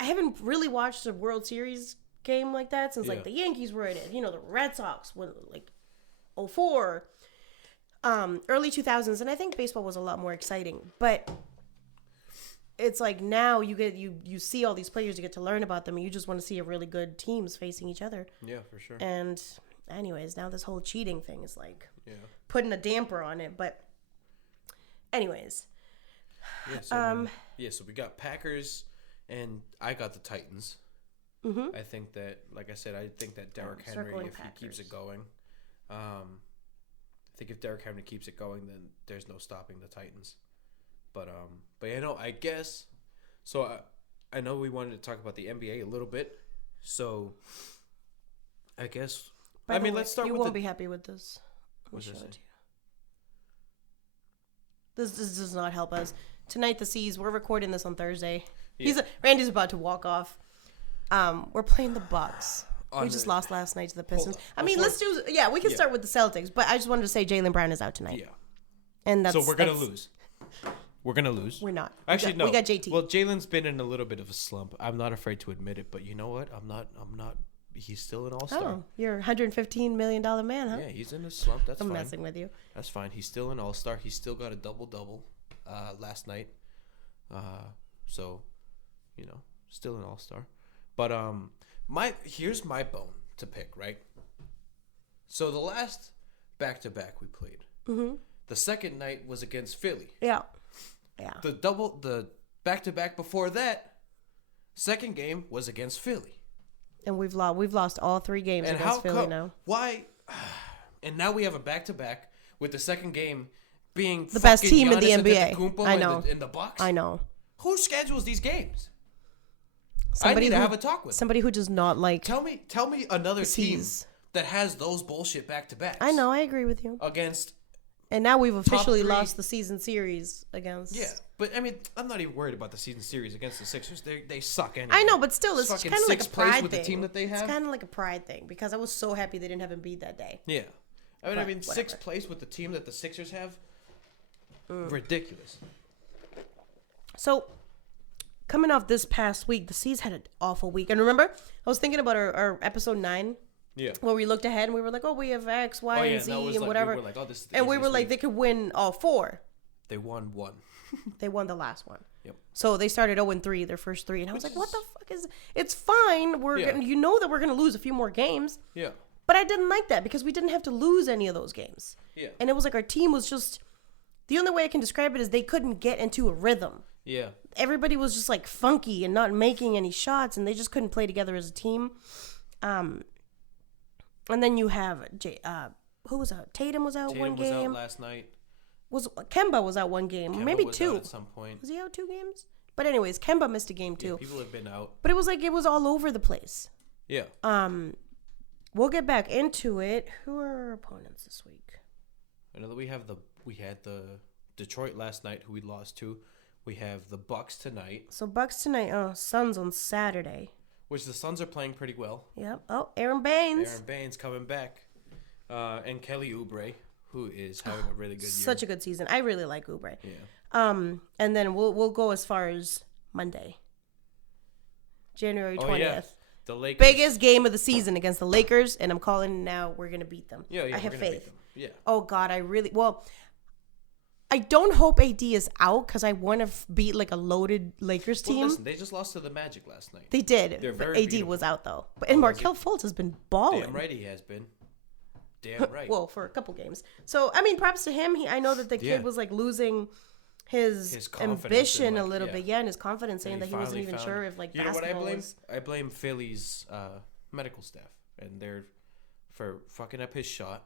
I haven't really watched a World Series game like that since the Yankees were in it. The Red Sox when 2004, early 2000s, and I think baseball was a lot more exciting. But it's now you see all these players, you get to learn about them, and you just want to see a really good teams facing each other. Yeah, for sure. And anyways, now this whole cheating thing is putting a damper on it. But anyways, so we got Packers, and I got the Titans. Mm-hmm. I think that, like I said, Derrick Henry, if he keeps it going, I think if Derrick Henry keeps it going, then there's no stopping the Titans. But I guess, so I know we wanted to talk about the NBA a little bit, so I guess, let's start with you won't be happy with this. What's this? This does not help us. Tonight, the C's, we're recording this on Thursday. Yeah. Randy's about to walk off. We're playing the Bucks. We just lost last night to the Pistons. We can start with the Celtics, but I just wanted to say Jaylen Brown is out tonight. Yeah. And so we're going to lose. We're going to lose. We're not. Actually, no. We got JT. Well, Jalen's been in a little bit of a slump. I'm not afraid to admit it, but you know what? I'm not. He's still an all-star. Oh, you're a $115 million man, huh? Yeah, he's in a slump. That's fine. I'm messing with you. That's fine. He's still an all-star. He's still got a double-double last night. So, still an all-star. But here's my bone to pick, right? So the last back-to-back we played, the second night was against Philly. Yeah. The back-to-back before that, second game was against Philly. And we've lost all 3 games against Philly now. Why? And now we have a back-to-back with the second game being the best team in the NBA. I know. In the Bucks. I know. Who schedules these games? I need to have a talk with somebody who does not like. Tell me another team that has those bullshit back-to-backs. I know. I agree with you. Against. And now we've officially lost the season series against. Yeah, but I'm not even worried about the season series against the Sixers. They suck anyway. I know, but still, it's kind of like a pride with thing. The team that they have. It's kind of like a pride thing because I was so happy they didn't have Embiid that day. Yeah, sixth place with the team that the Sixers have. Ridiculous. So, coming off this past week, the C's had an awful week. And remember, I was thinking about our episode 9. Yeah. Where we looked ahead and we were like, oh, we have X, Y, and Z and whatever. We were like, oh, this is the and we were like, they could win all 4. They won one. They won the last one. Yep. So they started 0-3 their first 3, and I was like, what the fuck is? It's fine. We're gonna, you know that we're gonna lose a few more games. Yeah. But I didn't like that because we didn't have to lose any of those games. Yeah. And it was like our team was just, the only way I can describe it is they couldn't get into a rhythm. Yeah. Everybody was just like funky and not making any shots, and they just couldn't play together as a team. And then you have who was out? Tatum was out one game. Tatum was out last night. Kemba was out one game, Kemba maybe was 2 out at some point. Was he out 2 games? But anyways, Kemba missed a game too. Yeah, people have been out. But it was like it was all over the place. Yeah. We'll get back into it. Who are our opponents this week? I know that we had the Detroit last night, who we lost to. We have the Bucks tonight. So Bucks tonight. Oh, Suns on Saturday. Which the Suns are playing pretty well. Yep. Oh, Aaron Baines. Aaron Baines coming back. And Kelly Oubre, who is having a really good year. Such a good season. I really like Oubre. Yeah. And then we'll go as far as Monday. January 20th. Oh, yeah. The Lakers. Biggest game of the season against the Lakers, and I'm calling now we're going to beat them. Yeah, I have faith. Yeah. Oh, God, I don't hope AD is out because I want to beat like a loaded Lakers team. Well, listen, they just lost to the Magic last night. They did. They're but very AD beatable. was out, though. And Markelle Fultz has been balling. Damn right he has been. Damn right. Well, for a couple games. So, I mean, props to him. I know that the kid was like losing his ambition a little bit. Yeah, and his confidence, saying that he wasn't even sure if like basketball was... I blame Philly's medical staff and they're for fucking up his shot,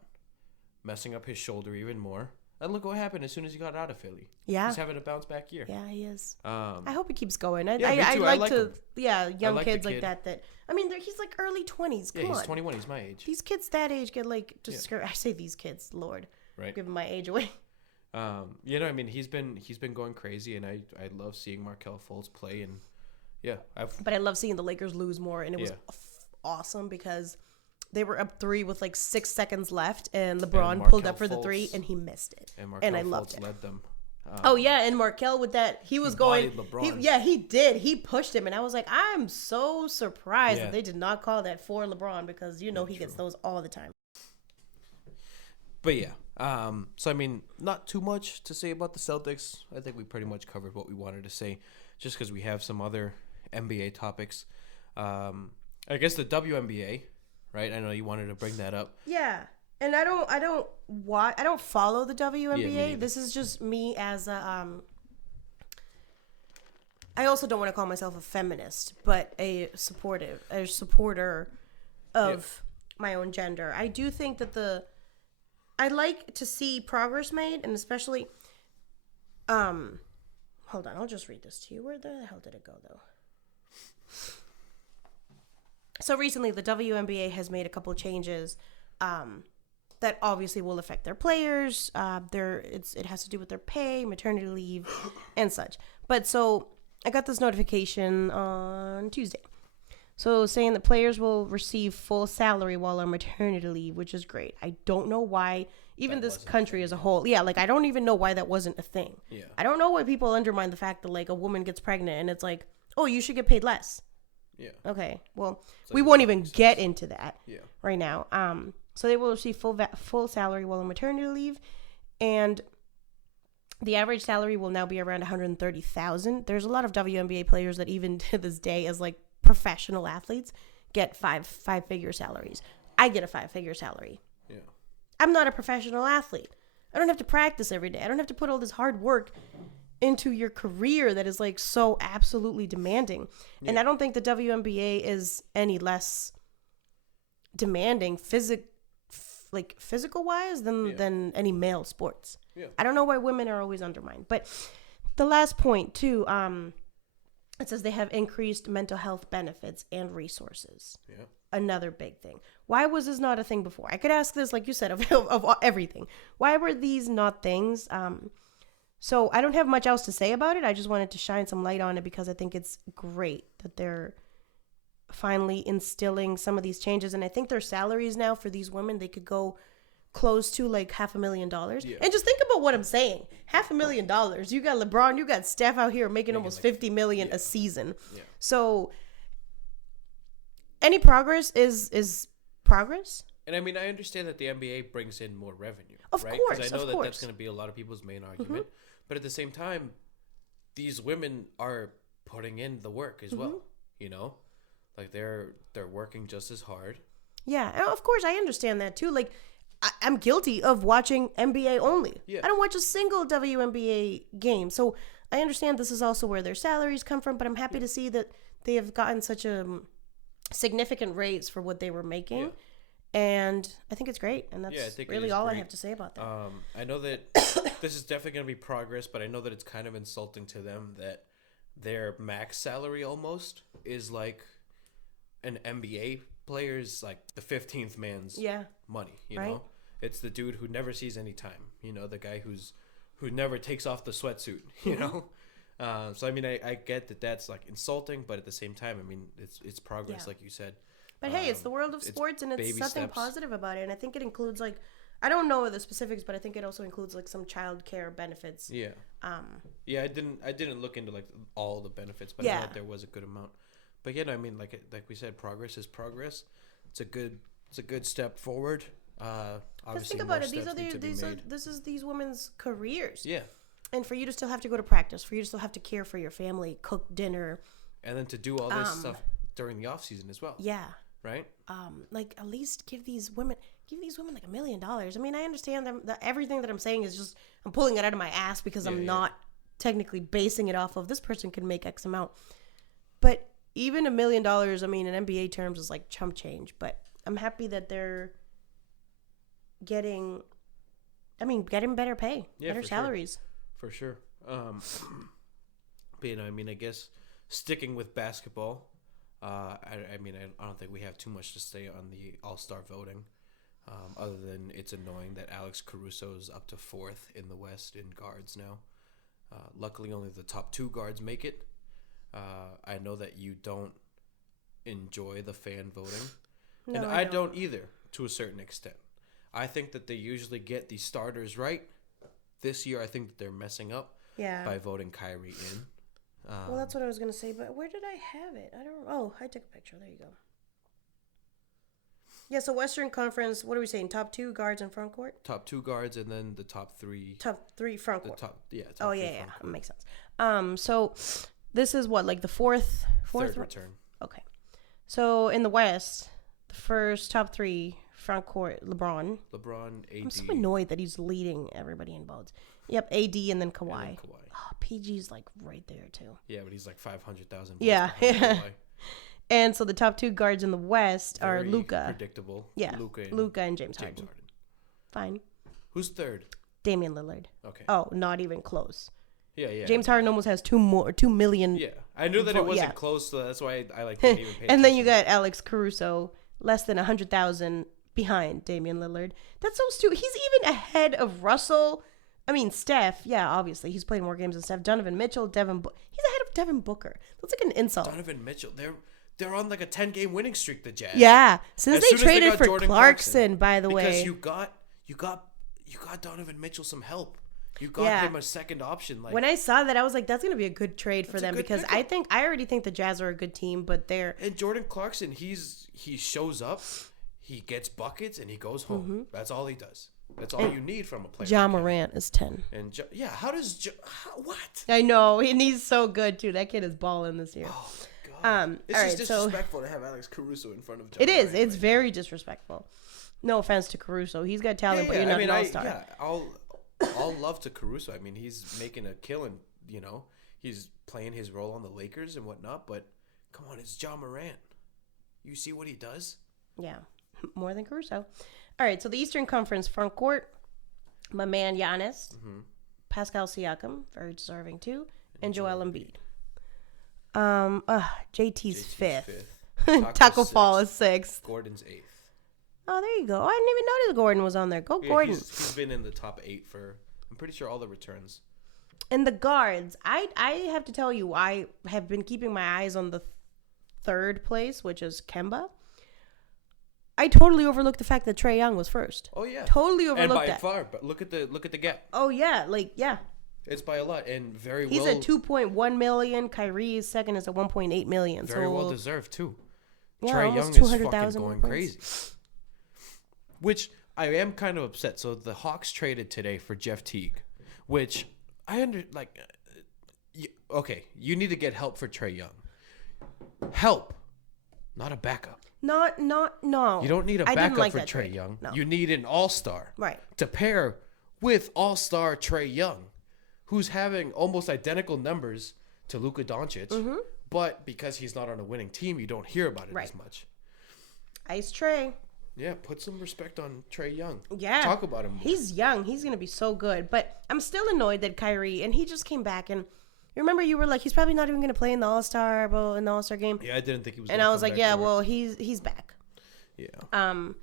messing up his shoulder even more. And look what happened as soon as he got out of Philly. Yeah. He's having a bounce back year. Yeah, he is. I hope he keeps going. Me too. I like to, young kids like that. I mean, he's like early 20s. Come on. He's 21. He's my age. These kids that age get like, I say these kids, Lord. Right. Giving my age away. I mean, he's been going crazy, and I love seeing Markelle Fultz play, and But I love seeing the Lakers lose more, and it was awesome because they were up 3 with like 6 seconds left, and LeBron pulled up for the 3, and he missed it. And I loved it. Led them. And Markelle with that, he was going. He did. He pushed him, and I was like, I'm so surprised that they did not call that for LeBron because he gets those all the time. But so I mean, not too much to say about the Celtics. I think we pretty much covered what we wanted to say, just because we have some other NBA topics. I guess the WNBA, right? I know you wanted to bring that up. Yeah, and I don't follow the WNBA. This is just me as a I also don't want to call myself a feminist, but a supporter of my own gender. I do think that I like to see progress made, and especially, hold on, I'll just read this to you. Where the hell did it go, though? So recently, the WNBA has made a couple changes that obviously will affect their players. It has to do with their pay, maternity leave, and such. But so I got this notification on Tuesday. So saying that players will receive full salary while on maternity leave, which is great. I don't know why, even this country as a whole. Yeah, like I don't even know why that wasn't a thing. Yeah. I don't know why people undermine the fact that like a woman gets pregnant and it's like, oh, you should get paid less. Yeah. Okay. Well, we won't even get into that right now. So they will receive full salary while on maternity leave, and the average salary will now be around $130,000. There's a lot of WNBA players that even to this day, as like professional athletes, get five-figure salaries. I get a 5-figure salary. Yeah. I'm not a professional athlete. I don't have to practice every day. I don't have to put all this hard work into your career that is like so absolutely demanding. Yeah. And I don't think the WNBA is any less demanding physical wise than any male sports. Yeah. I don't know why women are always undermined. But the last point too, it says they have increased mental health benefits and resources. Yeah. Another big thing. Why was this not a thing before? I could ask this, like you said, of everything. Why were these not things? So I don't have much else to say about it. I just wanted to shine some light on it because I think it's great that they're finally instilling some of these changes. And I think their salaries now for these women, they could go close to like $500,000. Yeah. And just think about what I'm saying. $500,000. You got LeBron, you got Steph out here making almost like $50 million a season. Yeah. So any progress is progress. And I mean, I understand that the NBA brings in more revenue, of right? course, because I know that's going to be a lot of people's main argument. Mm-hmm. But at the same time, these women are putting in the work as well. You know, like they're working just as hard. Yeah, and of course I understand that too. Like I'm guilty of watching NBA only. Yeah. I don't watch a single WNBA game, so I understand this is also where their salaries come from. But I'm happy to see that they have gotten such a significant raise for what they were making. Yeah. And I think it's great, and that's really all I have to say about that. I know that this is definitely going to be progress, but I know that it's kind of insulting to them that their max salary almost is like an NBA player's, like the 15th man's money. You know, it's the dude who never sees any time. You know, the guy who never takes off the sweatsuit. You know, so I mean, I get that that's like insulting, but at the same time, I mean, it's progress, like you said. But hey, it's the world of sports, and it's something positive about it. And I think it includes, like, I don't know the specifics, but I think it also includes like some child care benefits. Yeah. Yeah, I didn't look into like all the benefits, but I know that there was a good amount. But yeah, no, I mean, like we said, progress is progress. It's a good step forward. Obviously, think about it. This is these women's careers. Yeah. And for you to still have to go to practice, for you to still have to care for your family, cook dinner, and then to do all this stuff during the off season as well. Yeah. Right. Like at least give these women like $1 million. I mean, I understand that everything that I'm saying is just I'm pulling it out of my ass because I'm not technically basing it off of this person can make X amount. But even $1 million, I mean, in NBA terms is like chump change. But I'm happy that they're getting better pay, better salaries. Sure. For sure. But you know, I mean, I guess sticking with basketball. I mean, I don't think we have too much to say on the All-Star voting, other than it's annoying that Alex Caruso is up to 4th in the West in guards now. Luckily, only the top 2 guards make it. I know that you don't enjoy the fan voting, and I don't either, to a certain extent. I think that they usually get the starters right. This year, I think that they're messing up by voting Kyrie in. Well, that's what I was going to say, but where did I have it? I don't... Oh, I took a picture. There you go. Yeah, so Western Conference, what are we saying? Top 2 guards in front court? Top 2 guards, and then the top 3... Top 3 front court. Top 3 That makes sense. So this is what, like the fourth return. Okay. So in the West, the first top 3 front court, LeBron, AD. I'm so annoyed that he's leading everybody in votes. Yep, AD and then Kawhi. Oh, PG's like right there too. Yeah, but he's like 500,000. Yeah. And so the top 2 guards in the West are Luka. Predictable. Yeah. Luka and James Harden. Fine. Who's 3rd? Damian Lillard. Okay. Oh, not even close. Yeah. James Harden almost has 2 million. Yeah, I knew that it wasn't close, so that's why I like didn't even pay And then you got Alex Caruso, less than 100,000 behind Damian Lillard. That's so stupid. He's even ahead of Russell. I mean, Steph. Yeah, obviously he's played more games than Steph. Donovan Mitchell, he's ahead of Devin Booker. That's like an insult. Donovan Mitchell, they're on like a 10-game winning streak. The Jazz. Yeah, since they traded for Clarkson, by the way. Because you got Donovan Mitchell some help. You got him a second option. Like, when I saw that, I was like, that's going to be a good trade for them because pickup. I already think the Jazz are a good team, but they're... And Jordan Clarkson, he shows up, he gets buckets, and he goes home. Mm-hmm. That's all he does. That's all you need from a player. Ja Morant is 10. And how does what? I know, and he's so good too. That kid is balling this year. Oh God! It's just disrespectful to have Alex Caruso in front of Ja Morant. It is. It's very disrespectful. No offense to Caruso, he's got talent, but you're not an all-star. All love to Caruso. I mean, he's making a killing. You know, he's playing his role on the Lakers and whatnot. But come on, it's Ja Morant. You see what he does? Yeah, more than Caruso. All right, so the Eastern Conference front court, my man Giannis, Pascal Siakam, very deserving too, and Joel Embiid. JT's fifth. Taco Fall is 6th. Gordon's 8th. Oh, there you go. I didn't even notice Gordon was on there. Go Gordon. He's been in the top 8 for, I'm pretty sure, all the returns. And the guards, I have to tell you, I have been keeping my eyes on the 3rd place, which is Kemba. I totally overlooked the fact that Trae Young was 1st. Oh yeah, totally overlooked that. And by far, but look at the gap. Oh yeah, it's by a lot, and he's at 2.1 million. Kyrie is 2nd is at 1.8 million. Very well deserved too. Yeah, Trae Young is fucking going crazy. Which I am kind of upset. So the Hawks traded today for Jeff Teague, which okay, you need to get help for Trae Young. Help, not a backup. No. You don't need a backup for Trae Young. No. You need an all-star. Right. To pair with all-star Trae Young, who's having almost identical numbers to Luka Doncic, but because he's not on a winning team, you don't hear about it as much. Ice Trae. Yeah, put some respect on Trae Young. Yeah. Talk about him more. He's young. He's going to be so good. But I'm still annoyed that Kyrie, and he just came back, and remember you were like, he's probably not even going to play in the All-Star game. Yeah, I didn't think he was and I was like, yeah, well, he's back. Yeah. I'm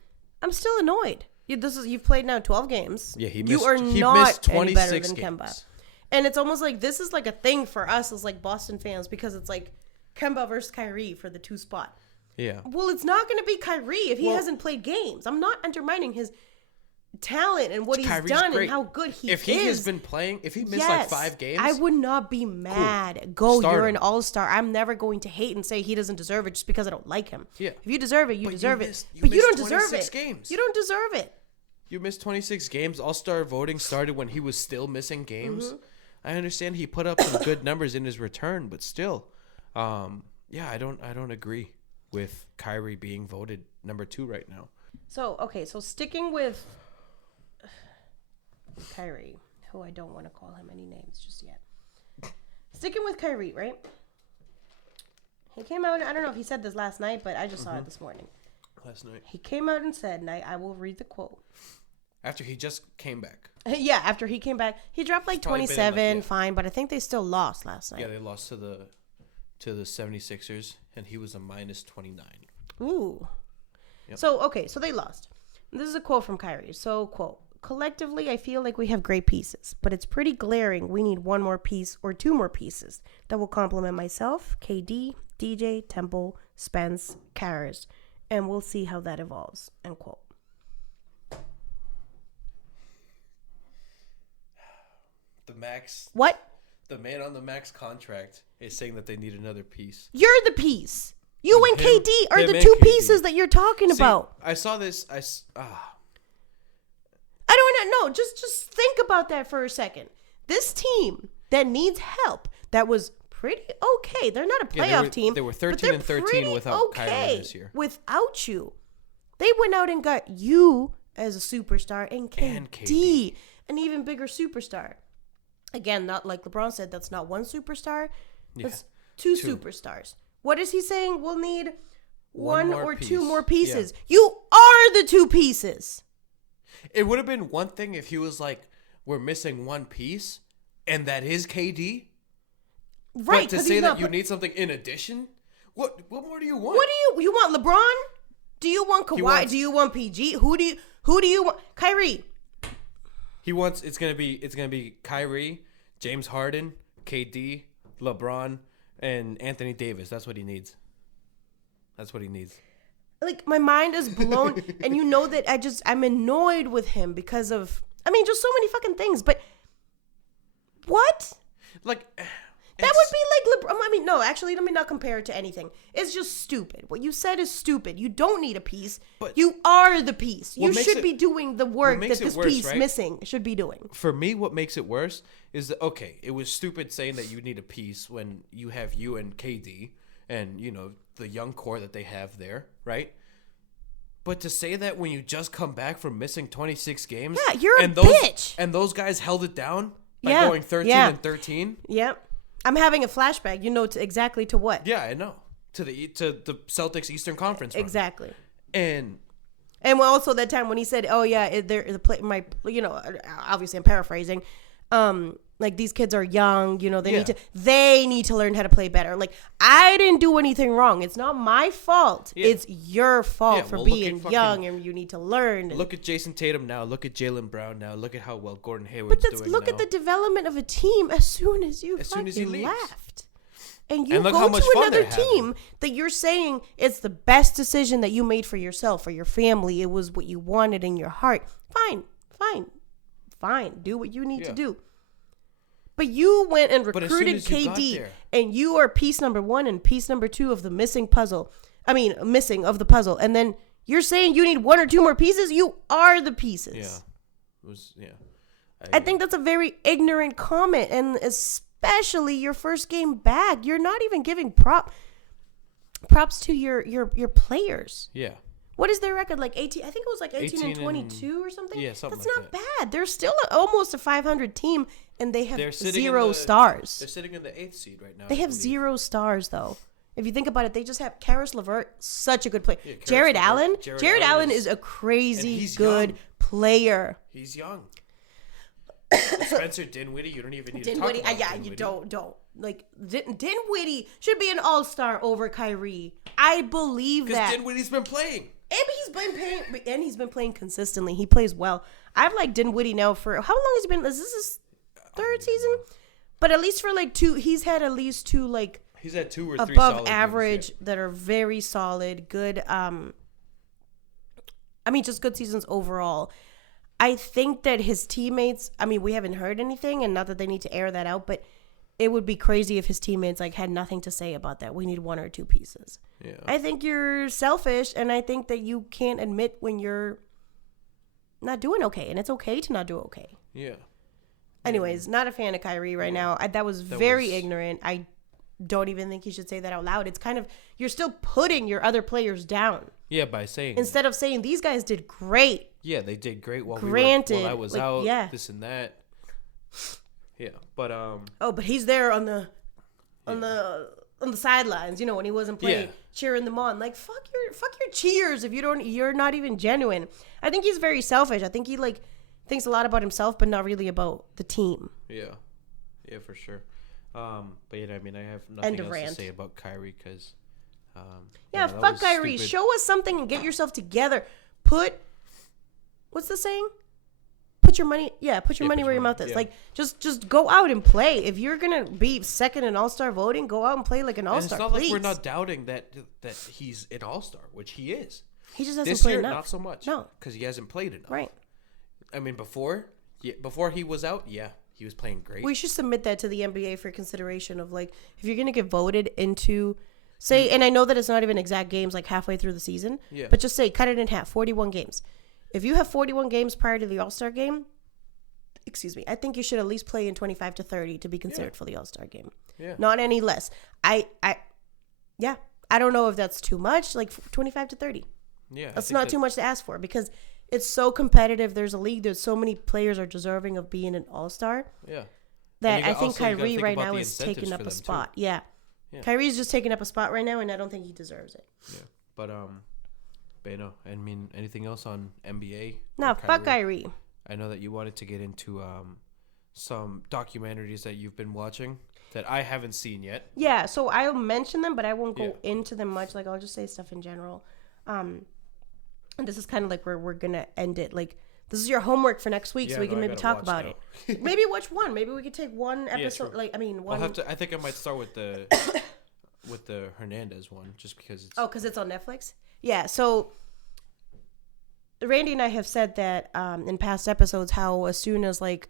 still annoyed. You've played now 12 games. Yeah, he not 26 any better than games. Kemba. And it's almost like this is like a thing for us as like Boston fans because it's like Kemba versus Kyrie for the 2 spot. Yeah. Well, it's not going to be Kyrie if he hasn't played games. I'm not undermining his talent and what Kyrie's done great. And how good he is. If he has been playing, if he missed like 5 games, I would not be mad. Cool. You're an all-star. I'm never going to hate and say he doesn't deserve it just because I don't like him. Yeah. If you deserve it, you deserve it. You but you don't deserve 26 it. Games. You don't deserve it. You missed 26 games. All-star voting started when he was still missing games. I understand he put up some good numbers in his return, but still, I don't agree with Kyrie being voted number 2 right now. So sticking with Kyrie, who I don't want to call him any names just yet. Sticking with Kyrie, right? He came out, I don't know if he said this last night, but I just saw it this morning. Last night. He came out and said, and I will read the quote. After he just came back. Yeah, after he came back. He dropped like 27, fine, but I think they still lost last night. Yeah, they lost to the 76ers, and he was a minus 29. Ooh. Yep. So they lost. This is a quote from Kyrie. So, quote, collectively, I feel like we have great pieces, but it's pretty glaring we need 1 more piece or 2 more pieces that will complement myself, KD, DJ, Temple, Spence, Karras, and we'll see how that evolves, end quote. The max. What? The man on the max contract is saying that they need another piece. You're the piece. You and KD are the 2 pieces that you're talking about. I saw this. I don't know. Just think about that for a second. This team that needs help, that was pretty okay. They're not a playoff team. They were 13-13 without Kyrie this year. Without you. They went out and got you as a superstar and KD, an even bigger superstar. Again, not like LeBron said, that's not 1 superstar. That's 2 superstars. What is he saying? We'll need 1 or 2 more pieces. Yeah. You are the 2 pieces. It would have been one thing if he was like, we're missing 1 piece, and that is KD. Right. But to say that you need something in addition, what more do you want? What do you want? LeBron? Do you want Kawhi? Do you want PG? Who do you want? Kyrie. He wants it's gonna be Kyrie, James Harden, KD, LeBron, and Anthony Davis. That's what he needs. Like, my mind is blown, and you know that I'm annoyed with him because of just so many fucking things. But what? Like, that would be like LeBron. No, actually, let me not compare it to anything. It's just stupid. What you said is stupid. You don't need a piece. But you are the piece. You should be doing the work that this piece missing should be doing. For me, what makes it worse is that, okay, it was stupid saying that you need a piece when you have you and KD and, the young core that they have there, right? But to say that when you just come back from missing 26 games. Yeah, you're a bitch. And those guys held it down by going 13-13. Yep. I'm having a flashback, exactly to what? Yeah, I know. To the Celtics Eastern Conference run. Exactly. And also that time when he said, "Oh yeah, obviously I'm paraphrasing, like these kids are young, they need to learn how to play better. Like, I didn't do anything wrong. It's not my fault. Yeah. It's your fault for being young, and you need to learn. Look at Jason Tatum now. Look at Jaylen Brown now. Look at how well Gordon Hayward's doing now. But look at the development of a team as soon as you left. And you go to another team that you're saying it's the best decision that you made for yourself, for your family. It was what you wanted in your heart. Fine. Do what you need to do. But you went and recruited KD, and you are piece number 1 and piece number 2 of the missing of the puzzle. And then you're saying you need 1 or 2 more pieces? You are the pieces. Yeah. I think that's a very ignorant comment, and especially your first game back. You're not even giving props to your players. Yeah. What is their record? Like 18, I think it was like 18 and 22 or something. Yeah, something That's like not bad. They're still almost a 500 team, and they have 0 stars. They're sitting in the 8th seed right now. They have 0 stars, though. If you think about it, they just have Karis LeVert, such a good player. Yeah, Jared Allen is a crazy good player. He's young. Spencer Dinwiddie, you don't even need to talk about Dinwiddie. You don't. Like, Dinwiddie should be an all-star over Kyrie. I believe that. Because Dinwiddie's been playing. And he's been playing consistently. He plays well. I've liked Dinwiddie now for how long has he been? Is this his 3rd season? But at least for like 2, he's had at least 2 like he's had 2 or 3 above average that are very solid, good. Just good seasons overall. I think that his teammates. We haven't heard anything, and not that they need to air that out, but it would be crazy if his teammates like had nothing to say about that. We need 1 or 2 pieces. Yeah. I think you're selfish, and I think that you can't admit when you're not doing okay, and it's okay to not do okay. Yeah. Anyways, not a fan of Kyrie right now. That was very ignorant. I don't even think you should say that out loud. It's kind of, you're still putting your other players down. Yeah, by saying instead of saying these guys did great. Yeah, they did great while I was out. Yeah. This and that. Yeah, but but he's there on the sidelines, when he wasn't playing, cheering them on. Like fuck your cheers if you're not even genuine. I think he's very selfish. I think he like thinks a lot about himself, but not really about the team. Yeah, for sure. But I have nothing else to say about Kyrie because. Fuck Kyrie. Stupid. Show us something and get yourself together. What's the saying? Put your money where your mouth is. Yeah. Like, just go out and play. If you're gonna be second in All-Star voting, go out and play like an All-Star. And it's not like we're not doubting that he's an All-Star, which he is. He just hasn't played enough. Not so much. No, because he hasn't played enough. Right. Before he was out, he was playing great. We should submit that to the NBA for consideration of like if you're gonna get voted into. Say, and I know that it's not even exact games like halfway through the season, but just say cut it in half, 41 games. If you have 41 games prior to the All-Star game, I think you should at least play in 25 to 30 to be considered for the All-Star game. Yeah. Not any less. I don't know if that's too much, like 25 to 30. Yeah. That's not too much to ask for because it's so competitive. There's a league. There's so many players are deserving of being an All-Star. Yeah. That I think Kyrie right now is taking up a spot. Too. Yeah. Kyrie's just taking up a spot right now, and I don't think he deserves it. Yeah, but anything else on NBA? No, fuck Kyrie. I know that you wanted to get into some documentaries that you've been watching that I haven't seen yet. Yeah, so I'll mention them, but I won't go into them much. Like, I'll just say stuff in general. And this is kind of like where we're gonna end it. Like, this is your homework for next week, so we can maybe talk about it. Maybe watch one. Maybe we could take one episode. One. I think I might start with the Hernandez one, just because it's. Oh, because it's on Netflix. Yeah. So Randy and I have said that in past episodes how as soon as like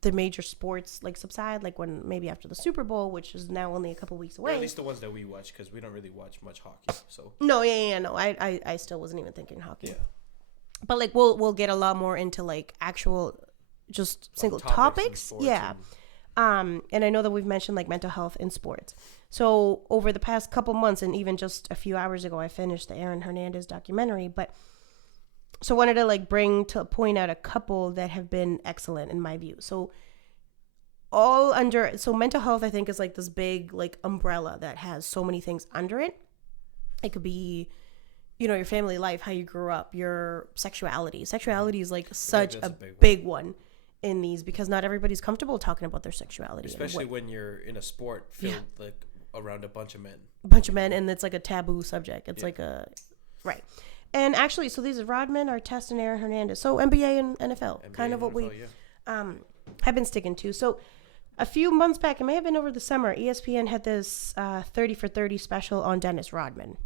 the major sports like subside, like when maybe after the Super Bowl, which is now only a couple weeks away. Or at least the ones that we watch, because we don't really watch much hockey. So. No. I still wasn't even thinking hockey. Yeah. But like we'll get a lot more into like actual just single topics. Yeah. And I know that we've mentioned like mental health in sports. So over the past couple months and even just a few hours ago I finished the Aaron Hernandez documentary, so I wanted to like point out a couple that have been excellent in my view. So mental health I think is like this big like umbrella that has so many things under it. It could be your family life, how you grew up, your sexuality. Sexuality is like such a big one in these because not everybody's comfortable talking about their sexuality. Especially when you're in a sport filled like around a bunch of men. And it's like a taboo subject. It's like right. And actually, so these are Rodman, Artest, and Aaron Hernandez. So NBA and NFL, kind of what we have been sticking to. So a few months back, it may have been over the summer, ESPN had this 30 for 30 special on Dennis Rodman.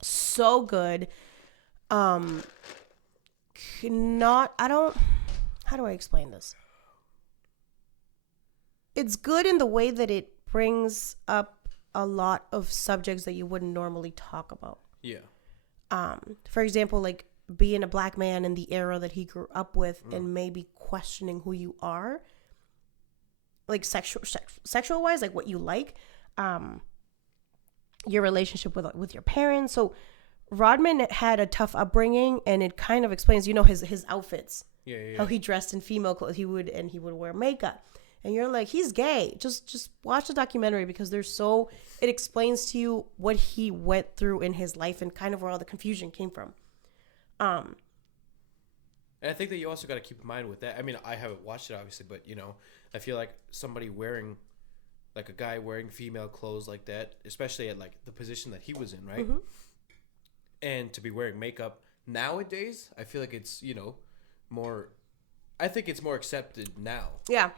So good. How do I explain this? It's good in the way that it brings up a lot of subjects that you wouldn't normally talk about. Yeah. For example, like being a black man in the era that he grew up with and maybe questioning who you are. like sexual wise, like what you like, your relationship with your parents. So Rodman had a tough upbringing, and it kind of explains, his outfits. How he dressed in female clothes. He would wear makeup. And you're like, he's gay. Just watch the documentary, because it explains to you what he went through in his life and kind of where all the confusion came from. And I think that you also got to keep in mind with that. I mean, I haven't watched it obviously, but I feel like somebody wearing, like a guy wearing female clothes like that, especially at like the position that he was in, right? Mm-hmm. And to be wearing makeup nowadays, I feel like it's, more, I think it's more accepted now. Yeah.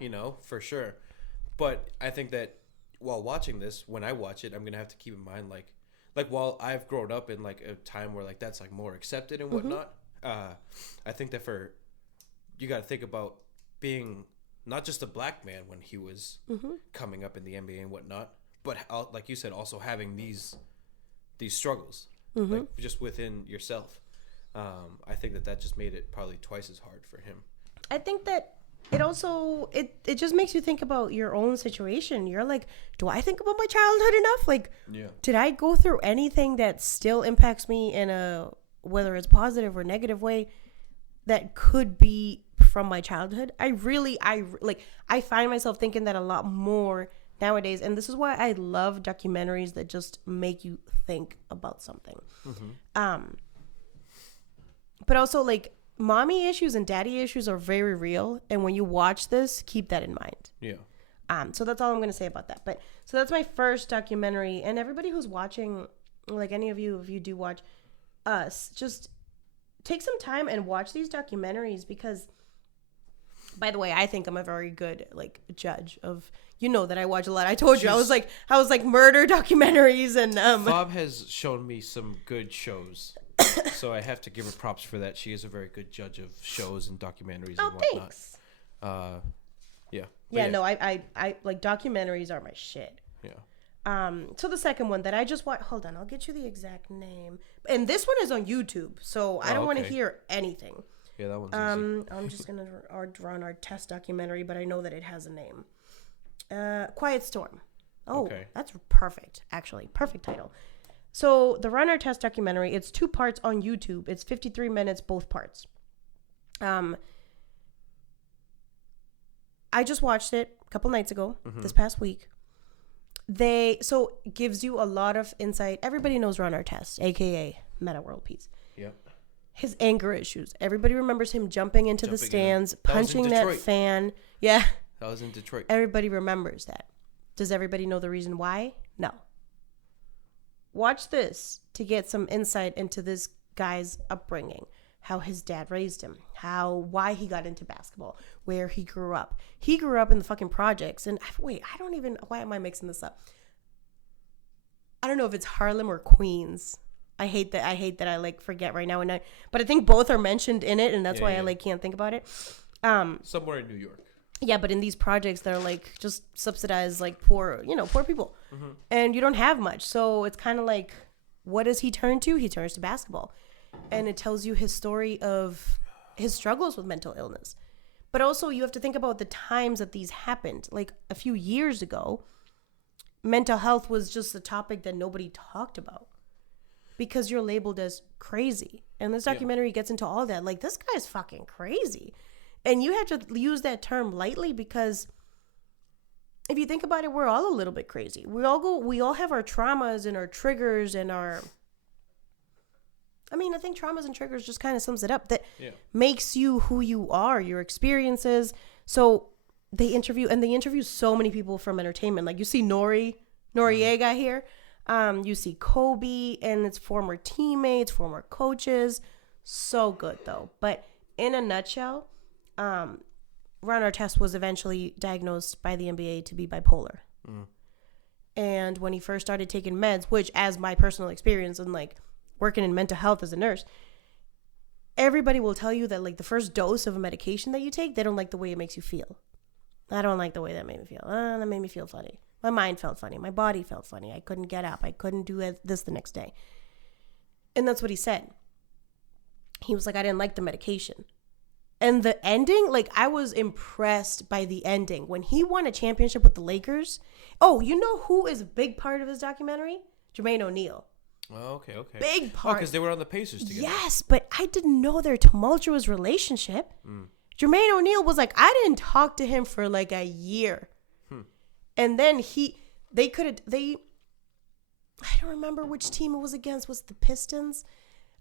For sure. But I think that while watching this, when I watch it, I'm going to have to keep in mind, like while I've grown up in like a time where like that's like more accepted and whatnot, I think that you got to think about being not just a black man when he was coming up in the NBA and whatnot, but like you said, also having these struggles, like just within yourself. I think that just made it probably twice as hard for him. I think that it also, it just makes you think about your own situation. You're like, do I think about my childhood enough? Like, did I go through anything that still impacts me in a, whether it's positive or negative way, that could be from my childhood? I find myself thinking that a lot more nowadays. And this is why I love documentaries that just make you think about something. But also, like, mommy issues and daddy issues are very real, and when you watch this, keep that in mind. So that's all I'm going to say about that. But so that's my first documentary, and everybody who's watching, like any of you, if you do watch us, just take some time and watch these documentaries, because, by the way, I think I'm a very good like judge of, that I watch a lot. I told you I was like murder documentaries, and Bob has shown me some good shows. So I have to give her props for that. She is a very good judge of shows and documentaries and whatnot. Thanks. Yeah, no, I like documentaries are my shit. Yeah. So the second one that I just watched, hold on, I'll get you the exact name. And this one is on YouTube, so I don't want to hear anything. Yeah, that one's easy. I'm just going to run our test documentary, but I know that it has a name. Quiet Storm. Oh, okay. That's perfect, actually. Perfect title. So the Runner Test documentary, it's 2 parts on YouTube. It's 53 minutes, both parts. I just watched it a couple nights ago, this past week. So it gives you a lot of insight. Everybody knows Runner Test, a.k.a. Meta World Peace. Yep. His anger issues. Everybody remembers him jumping into the stands, punching that fan. Yeah. That was in Detroit. Everybody remembers that. Does everybody know the reason why? No. Watch this to get some insight into this guy's upbringing, how his dad raised him, why he got into basketball, where he grew up. He grew up in the fucking projects. And why am I mixing this up? I don't know if it's Harlem or Queens. I hate that I like forget right now. But I think both are mentioned in it, and that's why I like can't think about it. Somewhere in New York. Yeah, but in these projects, they're like just subsidized, like poor people. And you don't have much. So it's kind of like, what does he turn to? He turns to basketball. And it tells you his story of his struggles with mental illness. But also you have to think about the times that these happened. Like a few years ago, mental health was just a topic that nobody talked about, because you're labeled as crazy. And this documentary gets into all that. Like, this guy's fucking crazy. And you have to use that term lightly, because if you think about it, we're all a little bit crazy. We all have our traumas and our triggers and I think traumas and triggers just kind of sums it up. That makes you who you are, your experiences. So they interview so many people from entertainment. Like, you see Noriega here. You see Kobe and its former teammates, former coaches. So good, though. But in a nutshell, Ron Artest was eventually diagnosed by the NBA to be bipolar. And when he first started taking meds, which, as my personal experience and like working in mental health as a nurse, everybody will tell you that like the first dose of a medication that you take, they don't like the way it makes you feel. I don't like the way that made me feel. That made me feel funny. My mind felt funny. My body felt funny. I couldn't get up. I couldn't do this the next day. And that's what he said. He was like, I didn't like the medication. And the ending, like, I was impressed by the ending. When he won a championship with the Lakers. Oh, you know who is a big part of his documentary? Jermaine O'Neal. Oh, okay. Big part. Oh, because they were on the Pacers together. Yes, but I didn't know their tumultuous relationship. Jermaine O'Neal was like, I didn't talk to him for like a year. And then I don't remember which team it was against. Was it the Pistons?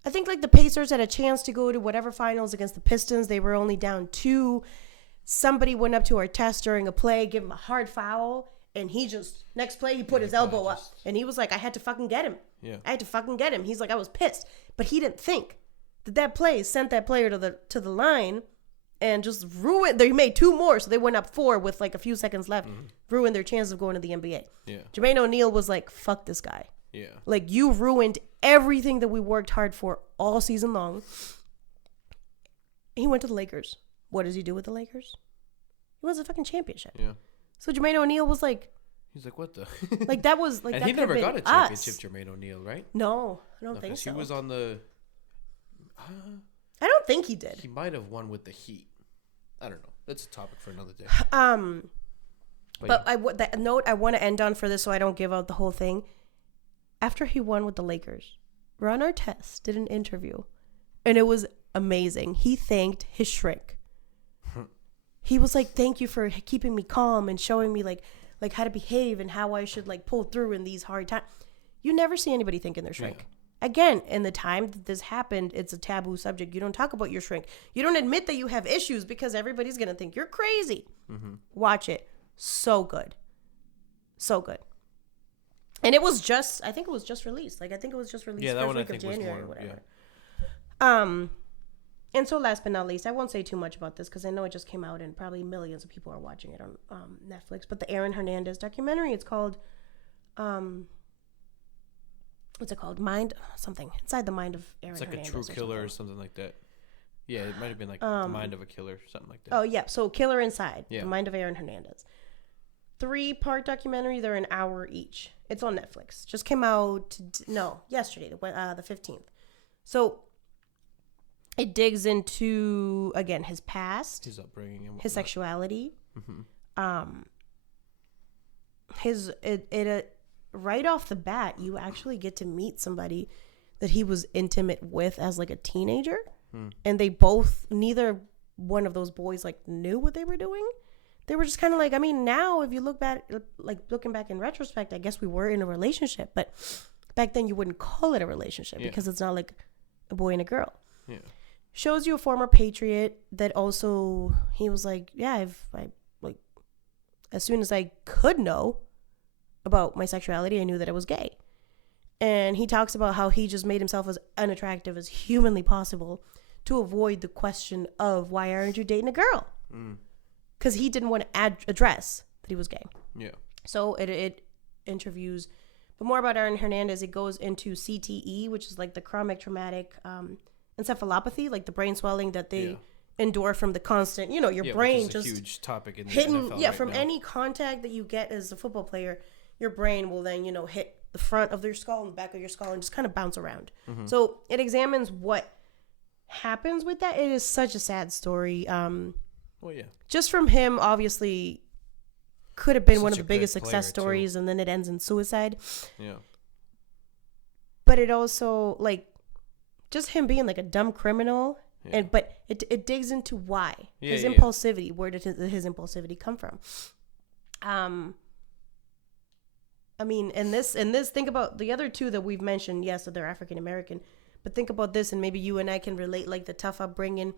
I think like the Pacers had a chance to go to whatever finals against the Pistons. They were only down 2. Somebody went up to Artest during a play, give him a hard foul, and he just, next play, he put his elbow up. And he was like, I had to fucking get him. Yeah. I had to fucking get him. He's like, I was pissed. But he didn't think that play sent that player to the line and just ruined. They made 2 more, so they went up 4 with like a few seconds left. Ruined their chance of going to the NBA. Yeah. Jermaine O'Neal was like, fuck this guy. Yeah. Like, you ruined everything that we worked hard for all season long. He went to the Lakers. What does he do with the Lakers? He wins a fucking championship. Yeah. So Jermaine O'Neal was like... He's like, what the... like, that was... like, and that he never got a championship, Jermaine O'Neal, right? No, I don't think so. He was on the... I don't think he did. He might have won with the Heat. I don't know. That's a topic for another day. But that note I want to end on for this so I don't give out the whole thing. After he won with the Lakers, Ron Artest did an interview, and it was amazing. He thanked his shrink. He was like, thank you for keeping me calm and showing me like how to behave and how I should like pull through in these hard times. You never see anybody thanking their shrink. Yeah. Again, in the time that this happened, it's a taboo subject. You don't talk about your shrink. You don't admit that you have issues because everybody's going to think you're crazy. Watch it. So good. So good. And it was just, I think it was just released. Like, I think it was just released first week of January or whatever. Yeah. And so last but not least, I won't say too much about this because I know it just came out and probably millions of people are watching it on Netflix. But the Aaron Hernandez documentary, it's called, what's it called? Mind something. Inside the Mind of Aaron Hernandez. It's like a true killer or something like that. Yeah, it might have been like the Mind of a Killer, something like that. Oh, yeah. So Killer Inside, the Mind of Aaron Hernandez. 3-part documentary. They're an hour each. It's on Netflix. Just came out, yesterday, the 15th. So it digs into, again, his past, his upbringing, and his sexuality, right off the bat, you actually get to meet somebody that he was intimate with as like a teenager, and they both, neither one of those boys like knew what they were doing. They were just kind of like, I mean, now if you look back, like looking back in retrospect, I guess we were in a relationship, but back then you wouldn't call it a relationship because it's not like a boy and a girl. Yeah. Shows you a former Patriot that also, he was like, yeah, I like, as soon as I could know about my sexuality, I knew that I was gay. And he talks about how he just made himself as unattractive as humanly possible to avoid the question of, why aren't you dating a girl? Because he didn't want to address that he was gay. Yeah. So it interviews, but more about Aaron Hernandez. It goes into CTE, which is like the chronic traumatic encephalopathy, like the brain swelling that they endure from the constant, your brain which is just a huge topic in the hitting. NFL From any contact that you get as a football player, your brain will then hit the front of your skull and the back of your skull and just kind of bounce around. So it examines what happens with that. It is such a sad story. Well, yeah. Just from him, obviously, could have been one of the biggest success stories, and then it ends in suicide. Yeah. But it also, like, just him being like a dumb criminal, but it digs into why his impulsivity. Where did his impulsivity come from? I mean, in this, think about the other two that we've mentioned. Yes, that they're African American, but think about this, and maybe you and I can relate, like the tough upbringing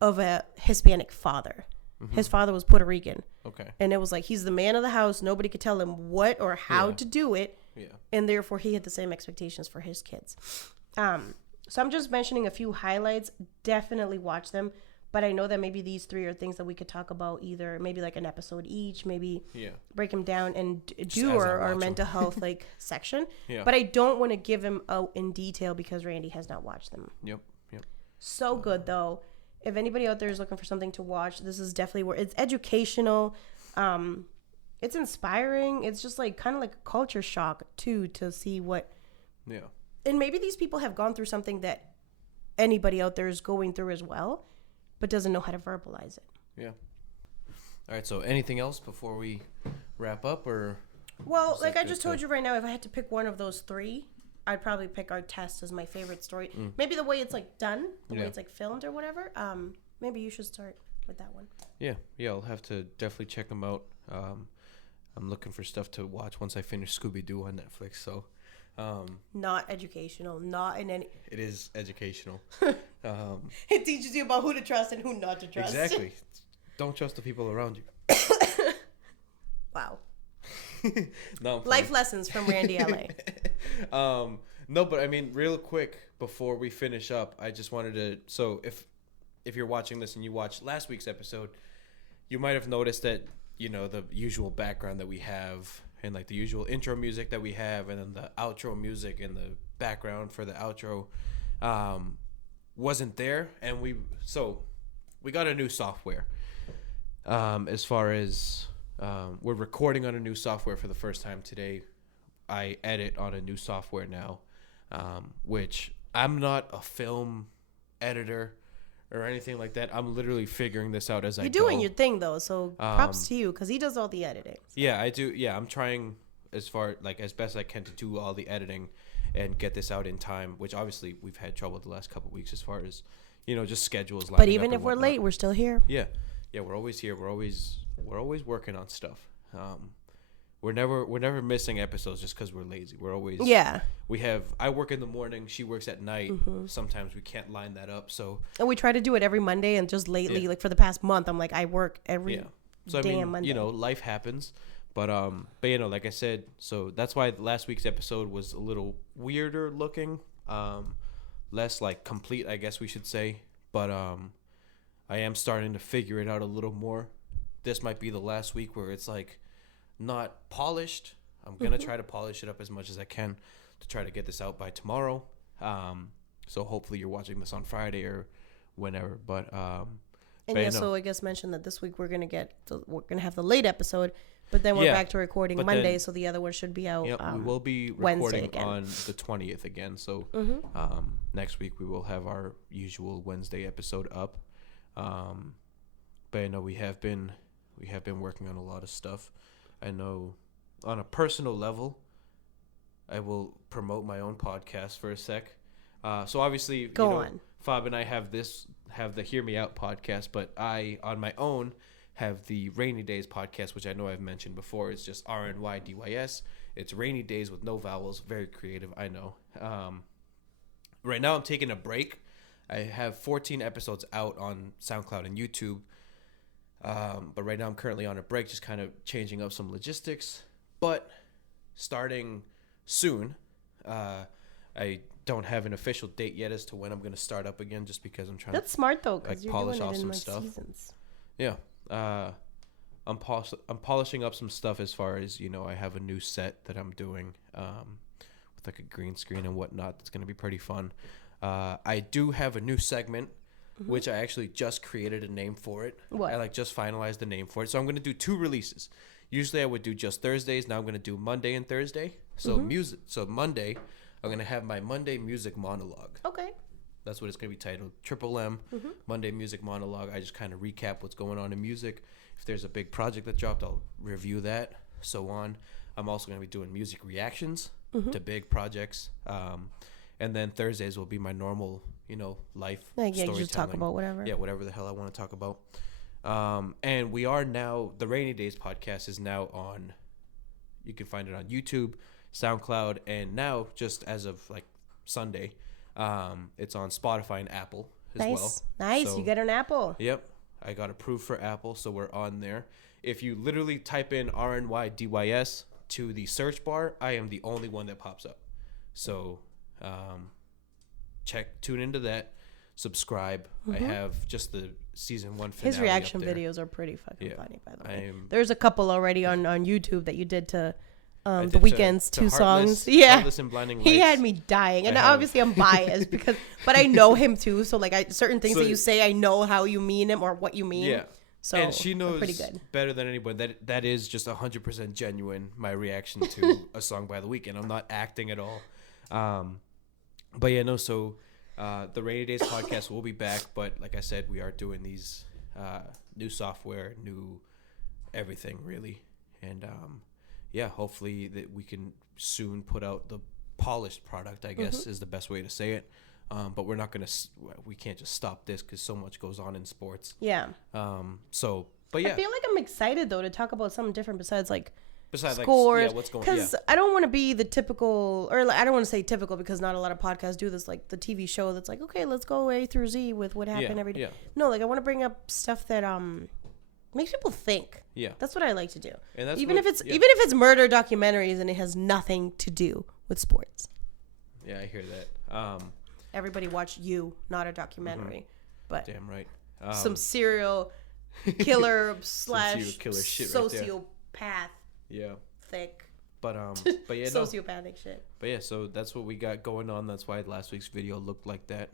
of a Hispanic father. His father was Puerto Rican. Okay. And it was like, he's the man of the house. Nobody could tell him what or how to do it. Yeah. And therefore he had the same expectations for his kids. So I'm just mentioning a few highlights. Definitely watch them. But I know that maybe these 3 are things that we could talk about, either maybe like an episode each, maybe break them down and do our mental health like section. Yeah. But I don't want to give them out in detail because Randy has not watched them. Yep. So good though. If anybody out there is looking for something to watch, this is definitely where it's educational. It's inspiring. It's just like kind of like a culture shock too, to see what. Yeah. And maybe these people have gone through something that anybody out there is going through as well. but doesn't know how to verbalize it. Yeah. All right. So anything else before we wrap up, or? Well, like I just told you right now, if I had to pick one of those three, I'd probably pick Our Test as my favorite story. Maybe the way it's like done, the way it's like filmed or whatever. Maybe you should start with that one. Yeah. I'll have to definitely check them out. I'm looking for stuff to watch once I finish Scooby on Netflix. So, not educational, not in any. It is educational. It teaches you about who to trust and who not to trust. Exactly. Don't trust the people around you. Wow. No, life lessons from Randy Alay. No, but I mean, real quick before we finish up, I just wanted to. So if you're watching this and you watched last week's episode, you might have noticed that the usual background that we have and like the usual intro music that we have, and then the outro music in the background for the outro, wasn't there, and we got a new software. As far as we're recording on a new software for the first time today. I edit on a new software now, which I'm not a film editor or anything like that. I'm literally figuring this out as I go. You're doing your thing though, so props to you because he does all the editing. So. Yeah, I do. Yeah, I'm trying as best I can to do all the editing and get this out in time. Which obviously we've had trouble the last couple of weeks as far as just schedules. But even if we're late, we're still here. Yeah, we're always here. We're always working on stuff. We're never missing episodes just because we're lazy. We're always I work in the morning, she works at night. Sometimes we can't line that up, so and we try to do it every Monday. And just lately, like for the past month, I'm like I work every damn Monday. Life happens, but like I said, so that's why last week's episode was a little weirder looking, less like complete, I guess we should say. But I am starting to figure it out a little more. This might be the last week where it's like not polished. I'm gonna try to polish it up as much as I can to try to get this out by tomorrow. So hopefully you're watching this on Friday or whenever. But so I guess mention that this week we're gonna have the late episode, but then we're back to recording Monday, so the other one should be out. We will be recording on the 20th again. So next week we will have our usual Wednesday episode up. But I know we have been working on a lot of stuff. I know on a personal level, I will promote my own podcast for a sec. So obviously, Go on. Fab and I have the Hear Me Out podcast, but I, on my own, have the Rainy Days podcast, which I know I've mentioned before. It's just RNYDYS. It's Rainy Days with no vowels. Very creative, I know. Right now I'm taking a break. I have 14 episodes out on SoundCloud and YouTube. But right now I'm currently on a break, just kind of changing up some logistics. But starting soon, I don't have an official date yet as to when I'm going to start up again, just because I'm trying That's smart though, because you're polish doing off it in some like stuff. Seasons. Yeah. I'm polishing up some stuff as far as, I have a new set that I'm doing with like a green screen and whatnot. That's going to be pretty fun. I do have a new segment, which I actually just created a name for it. What? I just finalized the name for it. So I'm going to do 2 releases. Usually I would do just Thursdays. Now I'm going to do Monday and Thursday. So So Monday, I'm going to have my Monday music monologue. Okay. That's what it's going to be titled. Triple M, Monday music monologue. I just kind of recap what's going on in music. If there's a big project that dropped, I'll review that, so on. I'm also going to be doing music reactions to big projects. And then Thursdays will be my normal, life storytelling. Just talk about whatever. Yeah, whatever the hell I want to talk about. And we are now, the Rainy Days podcast is now on, you can find it on YouTube, SoundCloud, and now, just as of Sunday, it's on Spotify and Apple as well. Nice. So, you get an Apple. Yep. I got approved for Apple, so we're on there. If you literally type in RNYDYS to the search bar, I am the only one that pops up. So tune into that, subscribe. I have just the season 1 finale. His reaction videos are pretty fucking funny, by the way. There's a couple already on YouTube that you did to the Weeknd's 2 songs. Heartless and Blinding Lights. He had me dying, and obviously I'm biased but I know him too. So certain things that you say, I know how you mean them or what you mean. Yeah. So and she knows pretty good. Better than anyone that is just 100% genuine. My reaction to a song by The Weeknd. I'm not acting at all. But yeah, no. So The Rainy Days podcast will be back, but like I said, we are doing these new software, new everything really, and hopefully that we can soon put out the polished product, I guess is the best way to say it. But we can't just stop this because so much goes on in sports. Yeah. But yeah. I feel like I'm excited though to talk about something different besides scores. Like, what's going? Because I don't want to be the typical, or I don't want to say typical because not a lot of podcasts do this, like the TV show that's like, okay, let's go A through Z with what happened every day. Yeah. No, like I want to bring up stuff that makes people think. Yeah. That's what I like to do. And that's even if it's murder documentaries and it has nothing to do with sports. Yeah, I hear that. Everybody watch You, not a documentary, but damn right. Some serial killer / sociopath. Yeah. Thick. But yeah, sociopathic shit. But yeah, so that's what we got going on. That's why last week's video looked like that.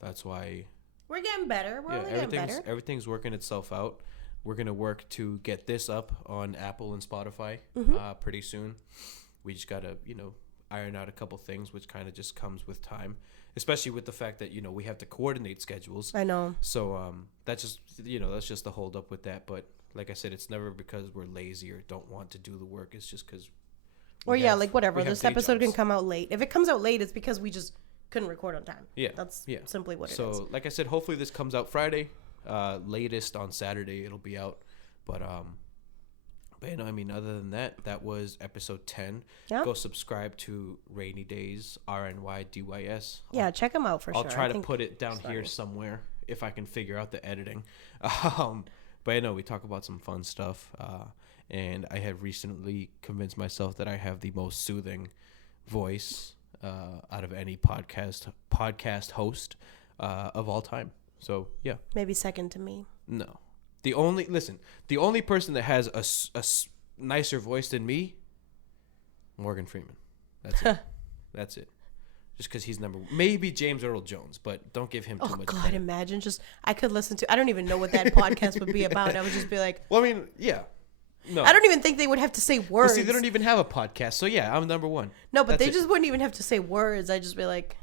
That's why we're getting better. We're only getting better. Everything's working itself out. We're gonna work to get this up on Apple and Spotify pretty soon. We just gotta, iron out a couple things, which kind of just comes with time, especially with the fact that we have to coordinate schedules. I know. So that's just the hold up with that. But like I said, it's never because we're lazy or don't want to do the work. It's just because. Whatever. This episode can come out late. If it comes out late, it's because we just couldn't record on time. Yeah, that's simply what it is. So like I said, hopefully this comes out Friday, latest on Saturday it'll be out. But other than that, that was episode 10. Yeah. Go subscribe to Rainy Days, RNYDYS. Yeah, check them out for sure. I'll try to put it down here somewhere if I can figure out the editing. But we talk about some fun stuff. And I have recently convinced myself that I have the most soothing voice out of any podcast host of all time. So, yeah. Maybe second to me. No. The only person that has a nicer voice than me, Morgan Freeman. That's it. That's it. Just because he's number one. Maybe James Earl Jones, but don't give him too much credit. Imagine I could listen to, I don't even know what that podcast would be about. I would just be like. Well, yeah. No. I don't even think they would have to say words. But see, they don't even have a podcast. So, yeah, I'm number one. No, but they just wouldn't even have to say words. I'd just be like.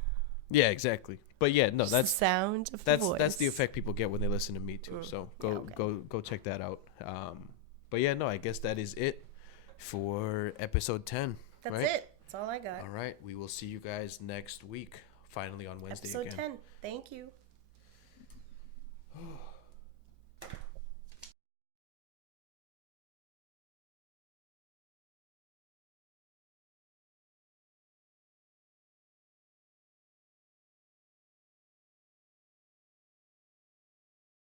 Yeah, exactly. But yeah, no, that's the sound of the voice. That's the effect people get when they listen to me too. So go check that out. But yeah, no, I guess that is it for episode 10. That's it. That's all I got. All right, we will see you guys next week. Finally on Wednesday episode 10. Thank you.